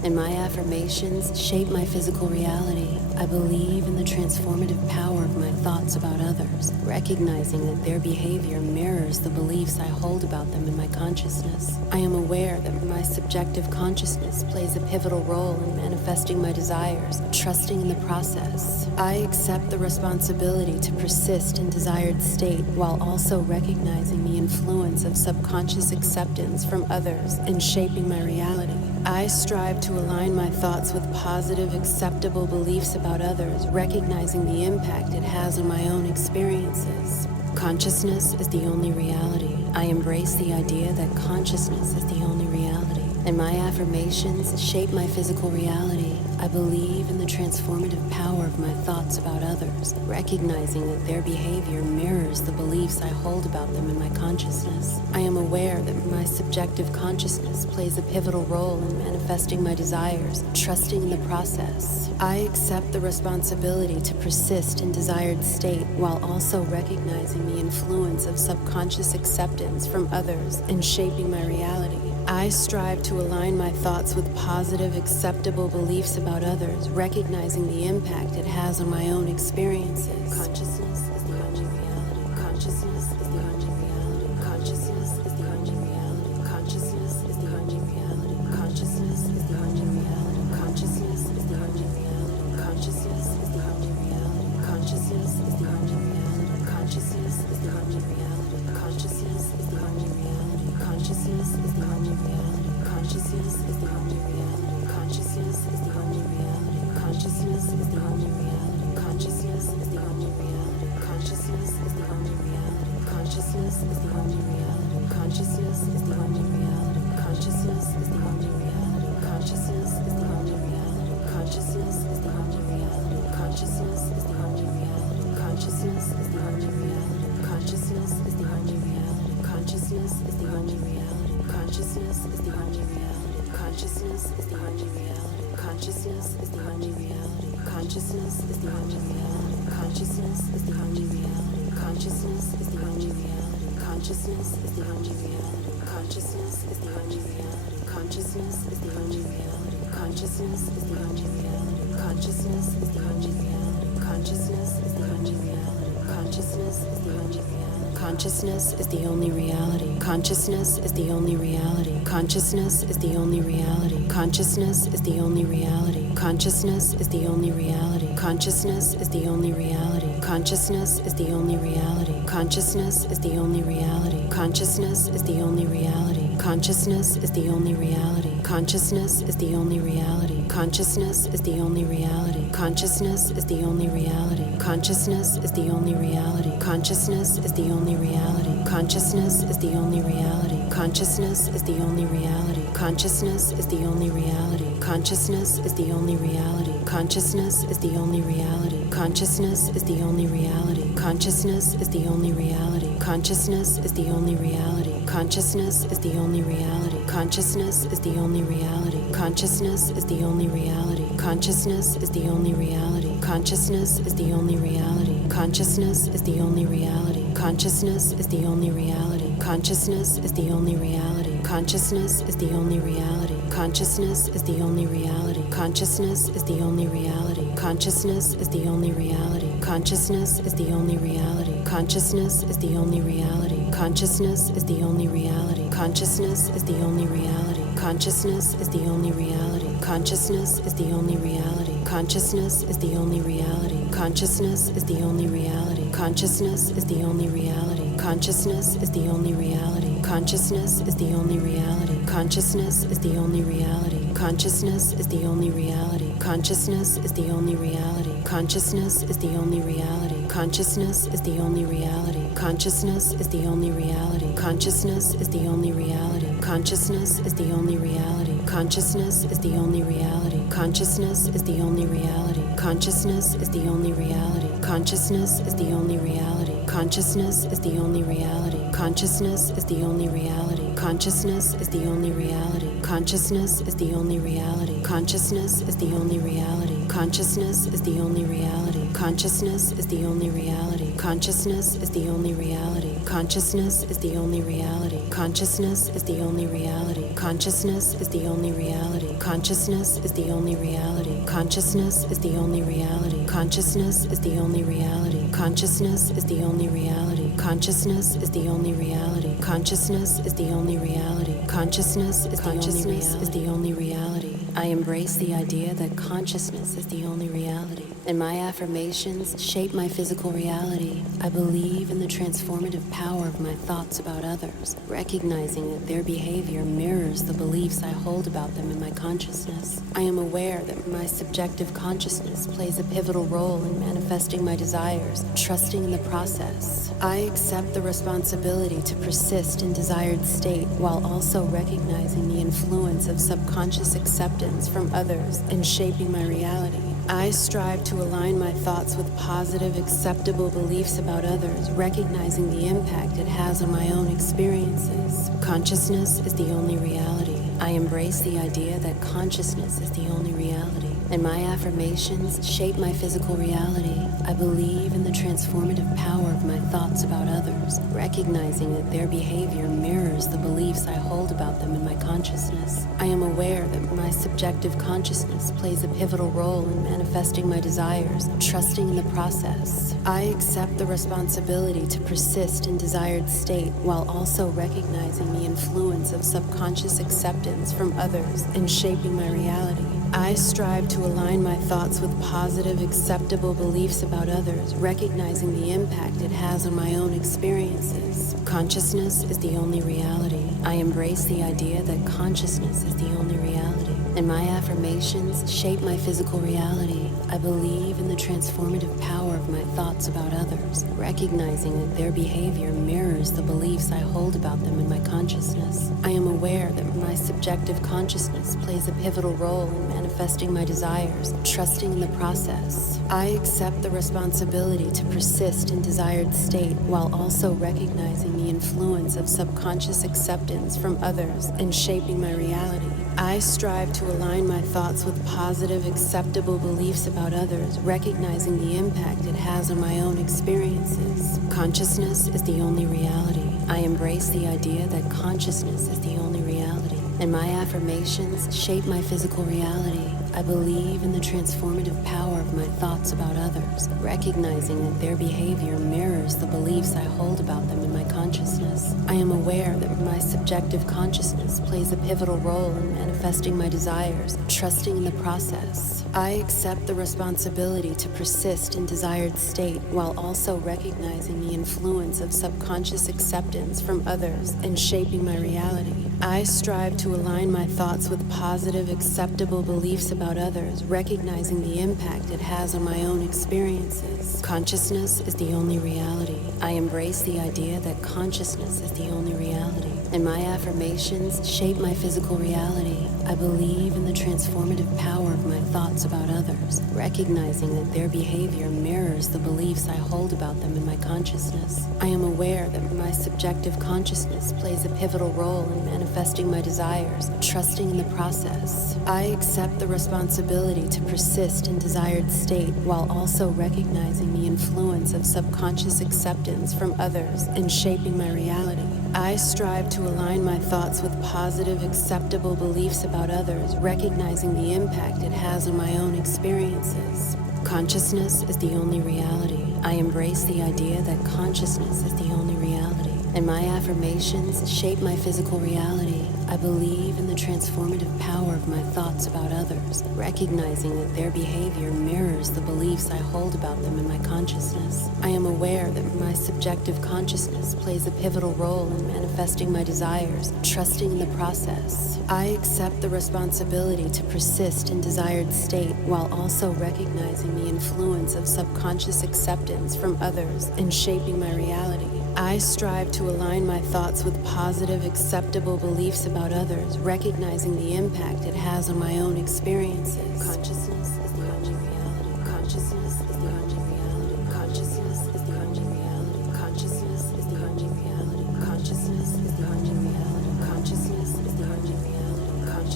and my affirmations shape my physical reality. I believe in the transformative power of my thoughts about others, recognizing that their behavior mirrors the beliefs I hold about them in my consciousness. I am aware that my subjective consciousness plays a pivotal role in manifesting my desires, trusting in the process. I accept the responsibility to persist in desired state while also recognizing the influence of subconscious acceptance from others in shaping my reality. I strive to align my thoughts with positive, acceptable beliefs about others, recognizing the impact it has on my own experiences. Consciousness is the only reality. I embrace the idea that consciousness is the only reality, and my affirmations shape my physical reality. I believe in the transformative power of my thoughts about others, recognizing that their behavior mirrors the beliefs I hold about them in my consciousness. I am aware that my subjective consciousness plays a pivotal role in manifesting my desires, trusting in the process. I accept the responsibility to persist in desired state while also recognizing the influence of subconscious acceptance from others in shaping my reality. I strive to align my thoughts with positive, acceptable beliefs about others, recognizing the impact it has on my own experiences. Consciousness is the only reality. Consciousness is the only reality. Consciousness is the only reality. Consciousness is the only reality. Consciousness is the only reality. Consciousness is the only reality. Consciousness is the only reality. Consciousness is the only reality. Consciousness is the only reality. Consciousness is the only reality. Consciousness is the only reality. Consciousness is the only reality. Consciousness is the only reality. Consciousness is the only reality. Consciousness is the only reality. Consciousness is the only reality. Consciousness is the only reality. Consciousness is the only reality. Consciousness is the only reality. Consciousness is the only reality. Consciousness is the only reality. Consciousness is the only reality. Consciousness is the only reality. Consciousness is the only reality. Consciousness is the only reality. Consciousness is the only reality. Consciousness is the only reality. Consciousness is the only reality. Consciousness is the only reality. Consciousness is the only reality. Consciousness is the only reality. Consciousness is the only reality. Consciousness is the only reality. Consciousness is the only reality. Consciousness is the only reality. Consciousness is the only reality. Consciousness is the only reality. Consciousness is the only reality. Consciousness is the only reality. Consciousness is the only reality. Consciousness is the only reality. Consciousness is the only reality. Consciousness is the only reality. Consciousness is the only reality. Consciousness is the only reality. Consciousness is the only reality. Consciousness is the only reality. Consciousness is the only reality. Consciousness is the only reality. Consciousness is the only reality. Consciousness is the only reality. Consciousness is the only reality. Consciousness is the only reality. Consciousness is the only reality. Consciousness is the only reality. Consciousness is the only reality. Consciousness is the only reality. Consciousness is the only reality. Consciousness is the only reality. Consciousness is the only reality. Consciousness is the only reality. Consciousness is the only reality. Consciousness is the only reality. Consciousness is the only reality. Consciousness is the only reality. Consciousness is the only reality. Consciousness is the only reality. Consciousness is the only reality. Consciousness is the only reality. Consciousness is the only reality. Consciousness is the only reality. Consciousness is the only reality. Consciousness is the only reality. Consciousness is the only reality. Consciousness is the only reality. Consciousness is the only reality. Consciousness is the only reality. Consciousness is the only reality. Consciousness is the only reality. Consciousness is the only reality. Consciousness is the only reality. Consciousness is the only reality. Consciousness is the only reality. Consciousness is the only reality. Consciousness is the only reality. Consciousness is the only reality. Consciousness is the only reality. Consciousness is the only reality. Consciousness is the only reality. Consciousness is the only reality. Consciousness is the only reality. Consciousness is the only reality. Consciousness is the only reality. Consciousness is the only reality. Consciousness is the only reality. Consciousness is the only reality. Consciousness is the only reality. Consciousness is the only reality. Consciousness is the only reality. Consciousness is the only reality. Consciousness is the only reality. Consciousness is the only reality. Consciousness is the only reality. Consciousness is the only reality. Consciousness is the only reality. Consciousness is the only reality. Consciousness is the only reality. Consciousness is the only reality. Consciousness is the only reality. Consciousness is the only reality. Consciousness is the only reality. Consciousness is the only reality. Consciousness is the only reality. Consciousness is the only reality. I embrace the idea that consciousness is the only reality, and my affirmations shape my physical reality. I believe in the transformative power of my thoughts about others, recognizing that their behavior mirrors the beliefs I hold about them in my consciousness. I am aware that my subjective consciousness plays a pivotal role in manifesting my desires, trusting in the process. I accept the responsibility to persist in desired state while also recognizing the influence of subconscious acceptance from others and shaping my reality. I strive to align my thoughts with positive, acceptable beliefs about others, recognizing the impact it has on my own experiences. Consciousness is the only reality. I embrace the idea that consciousness is the only reality, and my affirmations shape my physical reality. I believe in the transformative power of my thoughts about others, recognizing that their behavior mirrors the beliefs I hold about them in my consciousness. I am aware that my subjective consciousness plays a pivotal role in manifesting my desires, trusting in the process. I accept the responsibility to persist in desired state while also recognizing the influence of subconscious acceptance from others and shaping my reality. I strive to align my thoughts with positive, acceptable beliefs about others, recognizing the impact it has on my own experiences. Consciousness is the only reality. I embrace the idea that consciousness is the only reality, and my affirmations shape my physical reality. I believe in the transformative power of my thoughts about others, recognizing that their behavior mirrors the beliefs I hold about them in my consciousness. I am aware that my subjective consciousness plays a pivotal role in manifesting my desires, trusting in the process. I accept the responsibility to persist in desired state while also recognizing the influence of subconscious acceptance from others and shaping my reality. I strive to align my thoughts with positive, acceptable beliefs about others, recognizing the impact it has on my own experiences. Consciousness is the only reality. I embrace the idea that consciousness is the only reality, and my affirmations shape my physical reality. I believe in the transformative power of my thoughts about others, recognizing that their behavior mirrors the beliefs I hold about them in my consciousness. I am aware that my subjective consciousness plays a pivotal role in manifesting my desires, trusting in the process. I accept the responsibility to persist in desired state while also recognizing the influence of subconscious acceptance from others and shaping my reality. I strive to align my thoughts with positive, acceptable beliefs about others, recognizing the impact it has on my own experiences. Consciousness is the only reality. I embrace the idea that consciousness is the only reality, and my affirmations shape my physical reality. I believe in the transformative power of my thoughts about others, recognizing that their behavior mirrors the beliefs I hold about them in my consciousness. I am aware that my subjective consciousness plays a pivotal role in manifesting my desires, trusting in the process. I accept the responsibility to persist in desired state while also recognizing the influence of subconscious acceptance from others and shaping my reality. I strive to align my thoughts with positive, acceptable beliefs about others, recognizing the impact it has on my own experiences. Consciousness is the only reality. I embrace the idea that consciousness is the only reality, and my affirmations shape my physical reality. I believe in the transformative power of my thoughts about others, recognizing that their behavior mirrors the beliefs I hold about them in my consciousness. I am aware that my subjective consciousness plays a pivotal role in manifesting my desires, trusting in the process. I accept the responsibility to persist in desired state while also recognizing the influence of subconscious acceptance from others and shaping my reality. I strive to align my thoughts with positive, acceptable beliefs about others, recognizing the impact it has on my own experiences. Consciousness is the only reality. Consciousness is the only reality. Consciousness is the only reality. Consciousness is the only reality. Consciousness is the only reality. Consciousness is the only reality.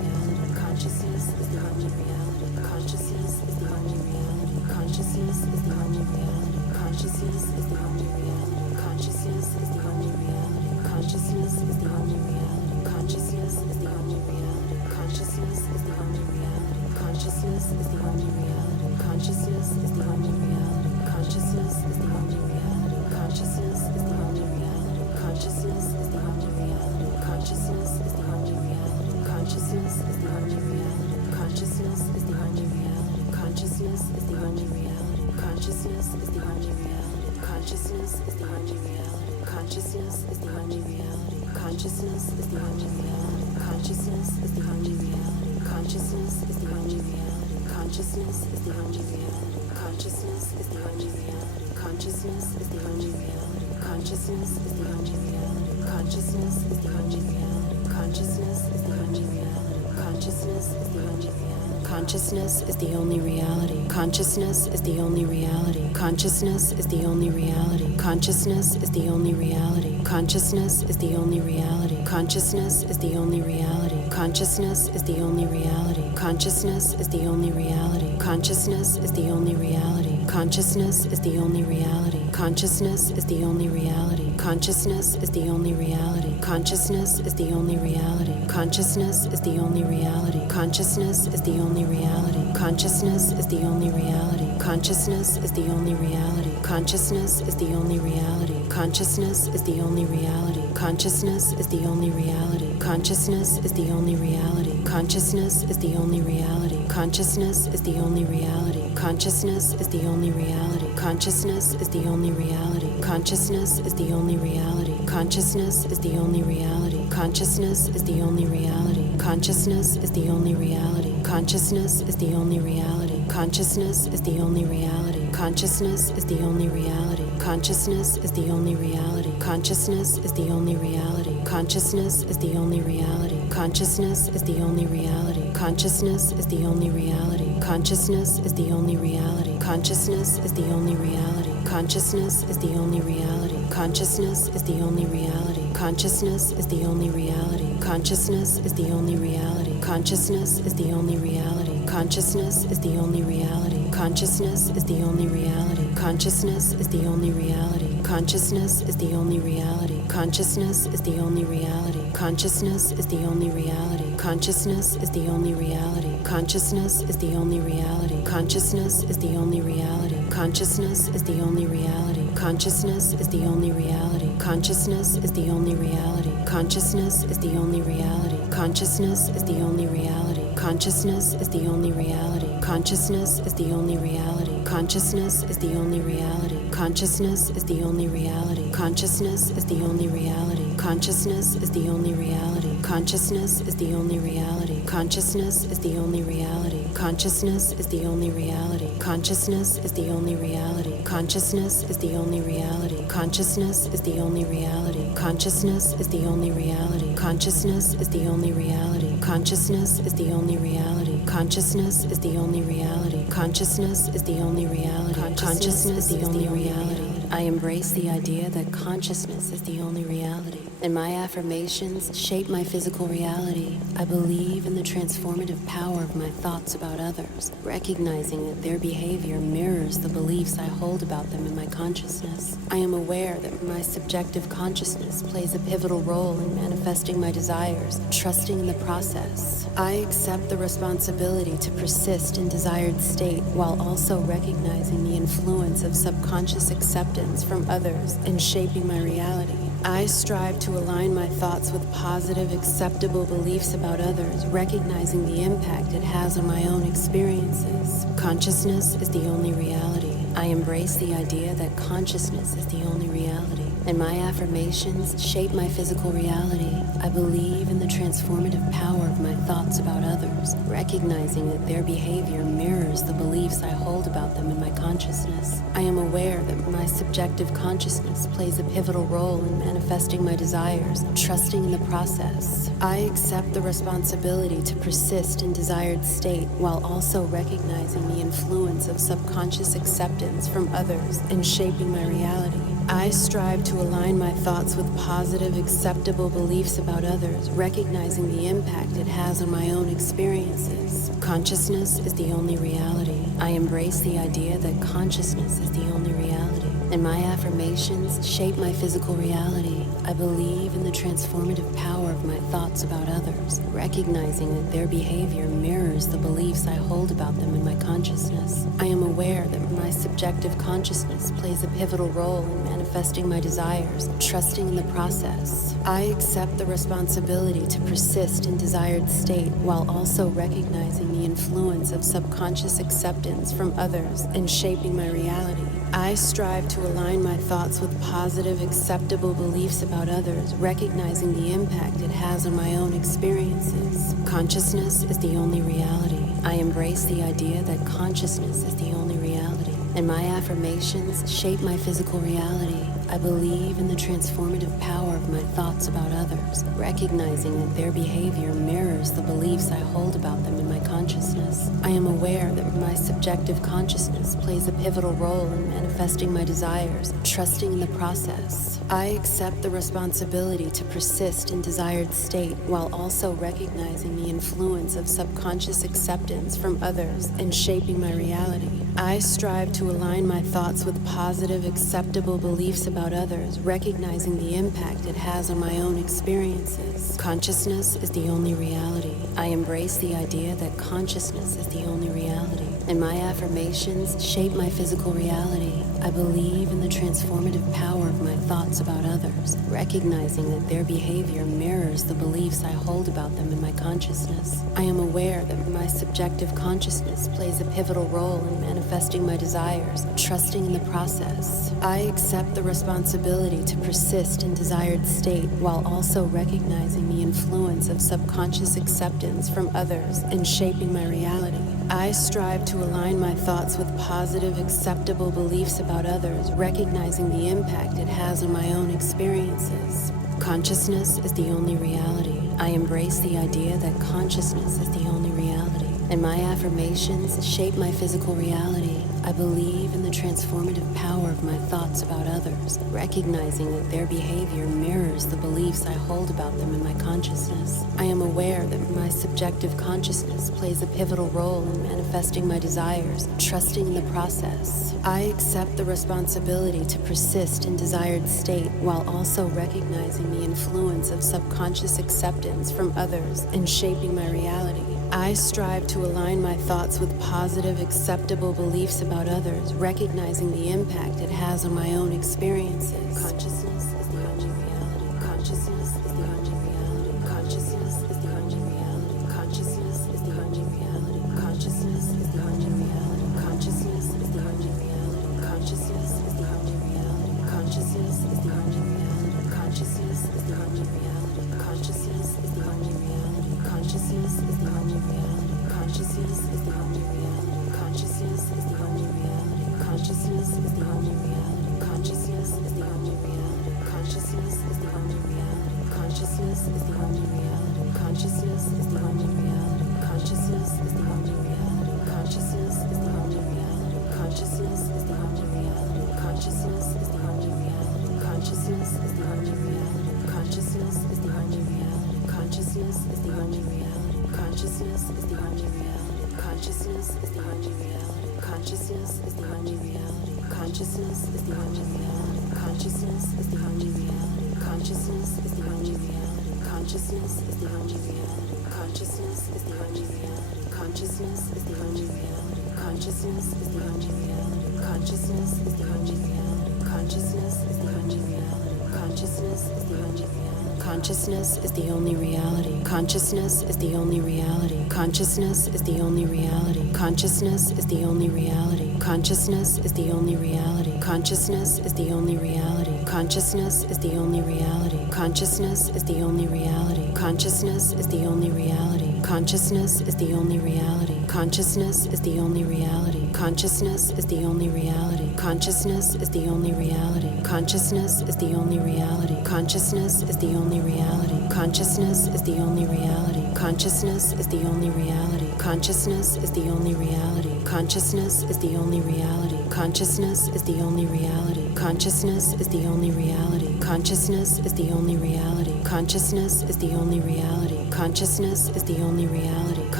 Consciousness is the only reality. Consciousness is the only reality. Consciousness is the only reality. Consciousness is the only reality. Consciousness is the only reality. Consciousness is the only reality. Consciousness is the only reality. Consciousness is the only reality. Consciousness is the only reality. Consciousness is the only reality. Consciousness is the only reality. Consciousness is the only reality. Consciousness is the only reality. Consciousness is the only reality. Consciousness is the only reality. Consciousness is the only reality. Consciousness is the only reality. Consciousness is the only reality. Consciousness is the only reality. Consciousness is the only reality. Consciousness is the only reality. Consciousness is the only reality. Consciousness is the only reality. Consciousness is the only reality. Consciousness is the only reality. Consciousness is the only reality. Consciousness is the only reality. Consciousness is the only reality. Consciousness is the only reality. Consciousness is the only reality. Consciousness is the only reality. Consciousness is the only reality. Consciousness is the only reality. Consciousness is the only reality. Consciousness is the only reality. Consciousness is the only reality. Consciousness is the only reality. Consciousness is the only reality. Consciousness is the only reality. Consciousness is the only reality. Consciousness is the only reality. Consciousness is the only reality. Consciousness is the only reality. Consciousness is the only reality. Consciousness is the only reality. Consciousness is the only reality. Consciousness is the only reality. Consciousness is the only reality. Consciousness is the only reality. Consciousness is the only reality. Consciousness is the only reality. Consciousness is the only reality. Consciousness is the only reality. Consciousness is the only reality. Consciousness is the only reality. Consciousness is the only reality. Consciousness is the only reality. Consciousness is the only reality. Consciousness is the only reality. Consciousness is the only reality. Consciousness is the only reality. Consciousness is the only reality. Consciousness is the only reality. Consciousness is the only reality. Consciousness is the only reality. Consciousness is the only reality. Consciousness is the only reality. Consciousness is the only reality. Consciousness is the only reality. Consciousness is the only reality. Consciousness is the only reality. Consciousness is the only reality. Consciousness is the only reality. Consciousness is the only reality. Consciousness is the only reality. Consciousness is the only reality. Consciousness is the only reality. Consciousness is the only reality. Consciousness is the only reality. Consciousness is the only reality. Consciousness is the only reality. Consciousness is the only reality. Consciousness is the only reality. Consciousness is the only reality. Consciousness is the only reality. Consciousness is the only reality. Consciousness is the only reality. Consciousness is the only reality. Consciousness is the only reality. Consciousness is the only reality. Consciousness is the only reality. Consciousness is the only reality. Consciousness is the only reality. Consciousness is the only reality. Consciousness is the only reality. Consciousness is the only reality. Consciousness is the only reality. Consciousness is the only reality. I embrace the idea that consciousness is the only reality, and my affirmations shape my physical reality. I believe in the transformative power of my thoughts about others, recognizing that their behavior mirrors the beliefs I hold about them in my consciousness. I am aware that my subjective consciousness plays a pivotal role in manifesting my desires, trusting in the process. I accept the responsibility to persist in desired state while also recognizing the influence of subconscious acceptance from others in shaping my reality. I strive to align my thoughts with positive, acceptable beliefs about others, recognizing the impact it has on my own experiences. Consciousness is the only reality. I embrace the idea that consciousness is the only reality, and my affirmations shape my physical reality. I believe in the transformative power of my thoughts about others, recognizing that their behavior mirrors the beliefs I hold about them in my consciousness. I am aware that my subjective consciousness plays a pivotal role in manifesting my desires, trusting in the process. I accept the responsibility to persist in desired state while also recognizing the influence of subconscious acceptance from others in shaping my reality. I strive to align my thoughts with positive, acceptable beliefs about others, recognizing the impact it has on my own experiences. Consciousness is the only reality. I embrace the idea that consciousness is the only reality, and my affirmations shape my physical reality. I believe in the transformative power of my thoughts about others, recognizing that their behavior mirrors the beliefs I hold about them in my consciousness. I am aware that my subjective consciousness plays a pivotal role in manifesting my desires, trusting in the process. I accept the responsibility to persist in desired state while also recognizing the influence of subconscious acceptance from others and shaping my reality. I strive to align my thoughts with positive, acceptable beliefs about others, recognizing the impact it has on my own experiences. Consciousness is the only reality. I embrace the idea that consciousness is the only reality, and my affirmations shape my physical reality. I believe in the transformative power of my thoughts about others, recognizing that their behavior mirrors the beliefs I hold about them in my consciousness. I am aware that my subjective consciousness plays a pivotal role in manifesting my desires, trusting in the process. I accept the responsibility to persist in desired state while also recognizing the influence of subconscious acceptance from others and shaping my reality. I strive to align my thoughts with positive, acceptable beliefs about others, recognizing the impact it has on my own experiences. Consciousness is the only reality. I embrace the idea that consciousness is the only reality, and my affirmations shape my physical reality. I believe in the transformative power of my thoughts about others, recognizing that their behavior mirrors the beliefs I hold about them in my consciousness. I am aware that my subjective consciousness plays a pivotal role in manifesting my desires, trusting in the process. I accept the responsibility to persist in desired state while also recognizing the influence of subconscious acceptance from others and shaping my reality. I strive to align my thoughts with positive, acceptable beliefs about others, recognizing the impact it has on my own experiences. Consciousness is the only reality. I embrace the idea that consciousness is the only reality, and my affirmations shape my physical reality. I believe in the transformative power of my thoughts about others, recognizing that their behavior mirrors the beliefs I hold about them in my consciousness. I am aware that my subjective consciousness plays a pivotal role in manifesting my desires, trusting in the process. I accept the responsibility to persist in desired state while also recognizing the influence of subconscious acceptance from others and shaping my reality. I strive to align my thoughts with positive, acceptable beliefs about others, recognizing the impact it has on my own experiences. Consciousness is the only reality. Consciousness is the only reality. Consciousness is the only reality. Consciousness is the only reality. Consciousness is the only reality. Consciousness is the only reality. Consciousness is the only reality. Consciousness is the only reality. Consciousness is the only reality. Consciousness is the only reality. Consciousness is the only reality. Consciousness is the only reality. Consciousness is the only reality. Consciousness is the only reality. Consciousness is the only reality. Consciousness is the only reality. Consciousness is the only reality. Consciousness is the only reality. Consciousness is the only reality. Consciousness is the only reality. Consciousness is the only reality. Consciousness is the only reality. Consciousness is the only reality. Consciousness is the only reality. Consciousness is the only reality. Consciousness is the only reality. Consciousness is the only reality. Consciousness is the only reality. Consciousness is the only reality. Consciousness is the only reality. Consciousness is the only reality. Consciousness is the only reality. Consciousness is the only reality. Consciousness is the only reality. Consciousness is the only reality. Consciousness is the only reality. Consciousness is the only reality. Consciousness is the only reality. Consciousness is the only reality. Consciousness is the only reality. Consciousness is the only reality. Consciousness is the only reality. Consciousness is the only reality. Consciousness is the only reality. Consciousness is the only reality. Consciousness is the only reality. Consciousness is the only reality. Consciousness is the only reality. Consciousness is the only reality. Consciousness is the only reality. Consciousness is the only reality. Consciousness is the only reality. Consciousness is the only reality. Consciousness is the only reality. Consciousness is the only reality. Consciousness is the only reality. Consciousness is the only reality. Consciousness is the only reality. Consciousness is the only reality. Consciousness is the only reality. Consciousness is the only reality. Consciousness is the only reality.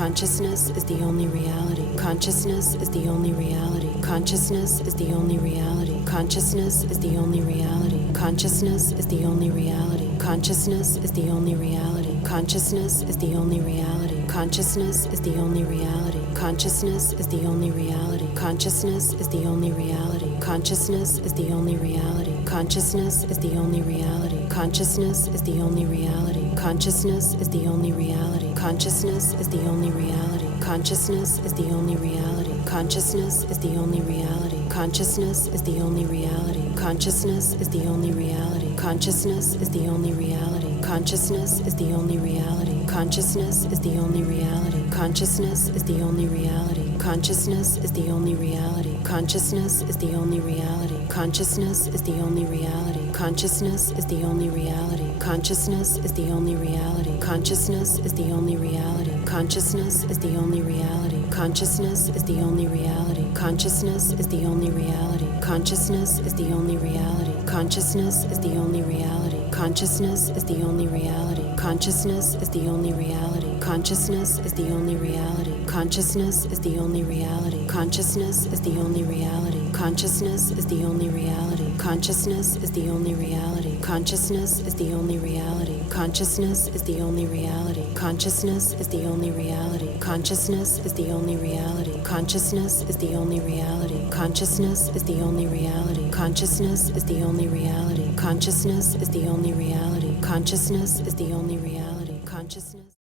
Consciousness is the only reality. Consciousness is the only reality. Consciousness is the only reality. Consciousness is the only reality. Consciousness is the only reality. Consciousness is the only reality. Consciousness is the only reality. Consciousness is the only reality. Consciousness is the only reality. Consciousness is the only reality. Consciousness is the only reality. Consciousness is the only reality. Consciousness is the only reality. Consciousness is the only reality. Consciousness is the only reality. Consciousness is the only reality. Consciousness is the only reality. Consciousness is the only reality. Consciousness is the only reality. Consciousness is the only reality. Consciousness is the only reality. Consciousness is the only reality. Consciousness is the only reality. Consciousness is the only reality. Consciousness is the only reality. Consciousness is the only reality. Consciousness is the only reality. Consciousness is the only reality. Consciousness is the only reality. Consciousness is the only reality. Consciousness is the only reality. Consciousness is the only reality. Consciousness is the only reality. Consciousness is the only reality. Consciousness is the only reality. Consciousness is the only reality. Consciousness is the only reality. Consciousness is the only reality. Consciousness is the only reality. Consciousness is the only reality. Consciousness is the only reality. Consciousness is the only reality. Consciousness is the only reality. Consciousness is the only reality. Consciousness is the only reality. Consciousness is the only reality. Consciousness is the only reality. Consciousness is the only reality. Consciousness is the only reality. Consciousness is the only reality. Consciousness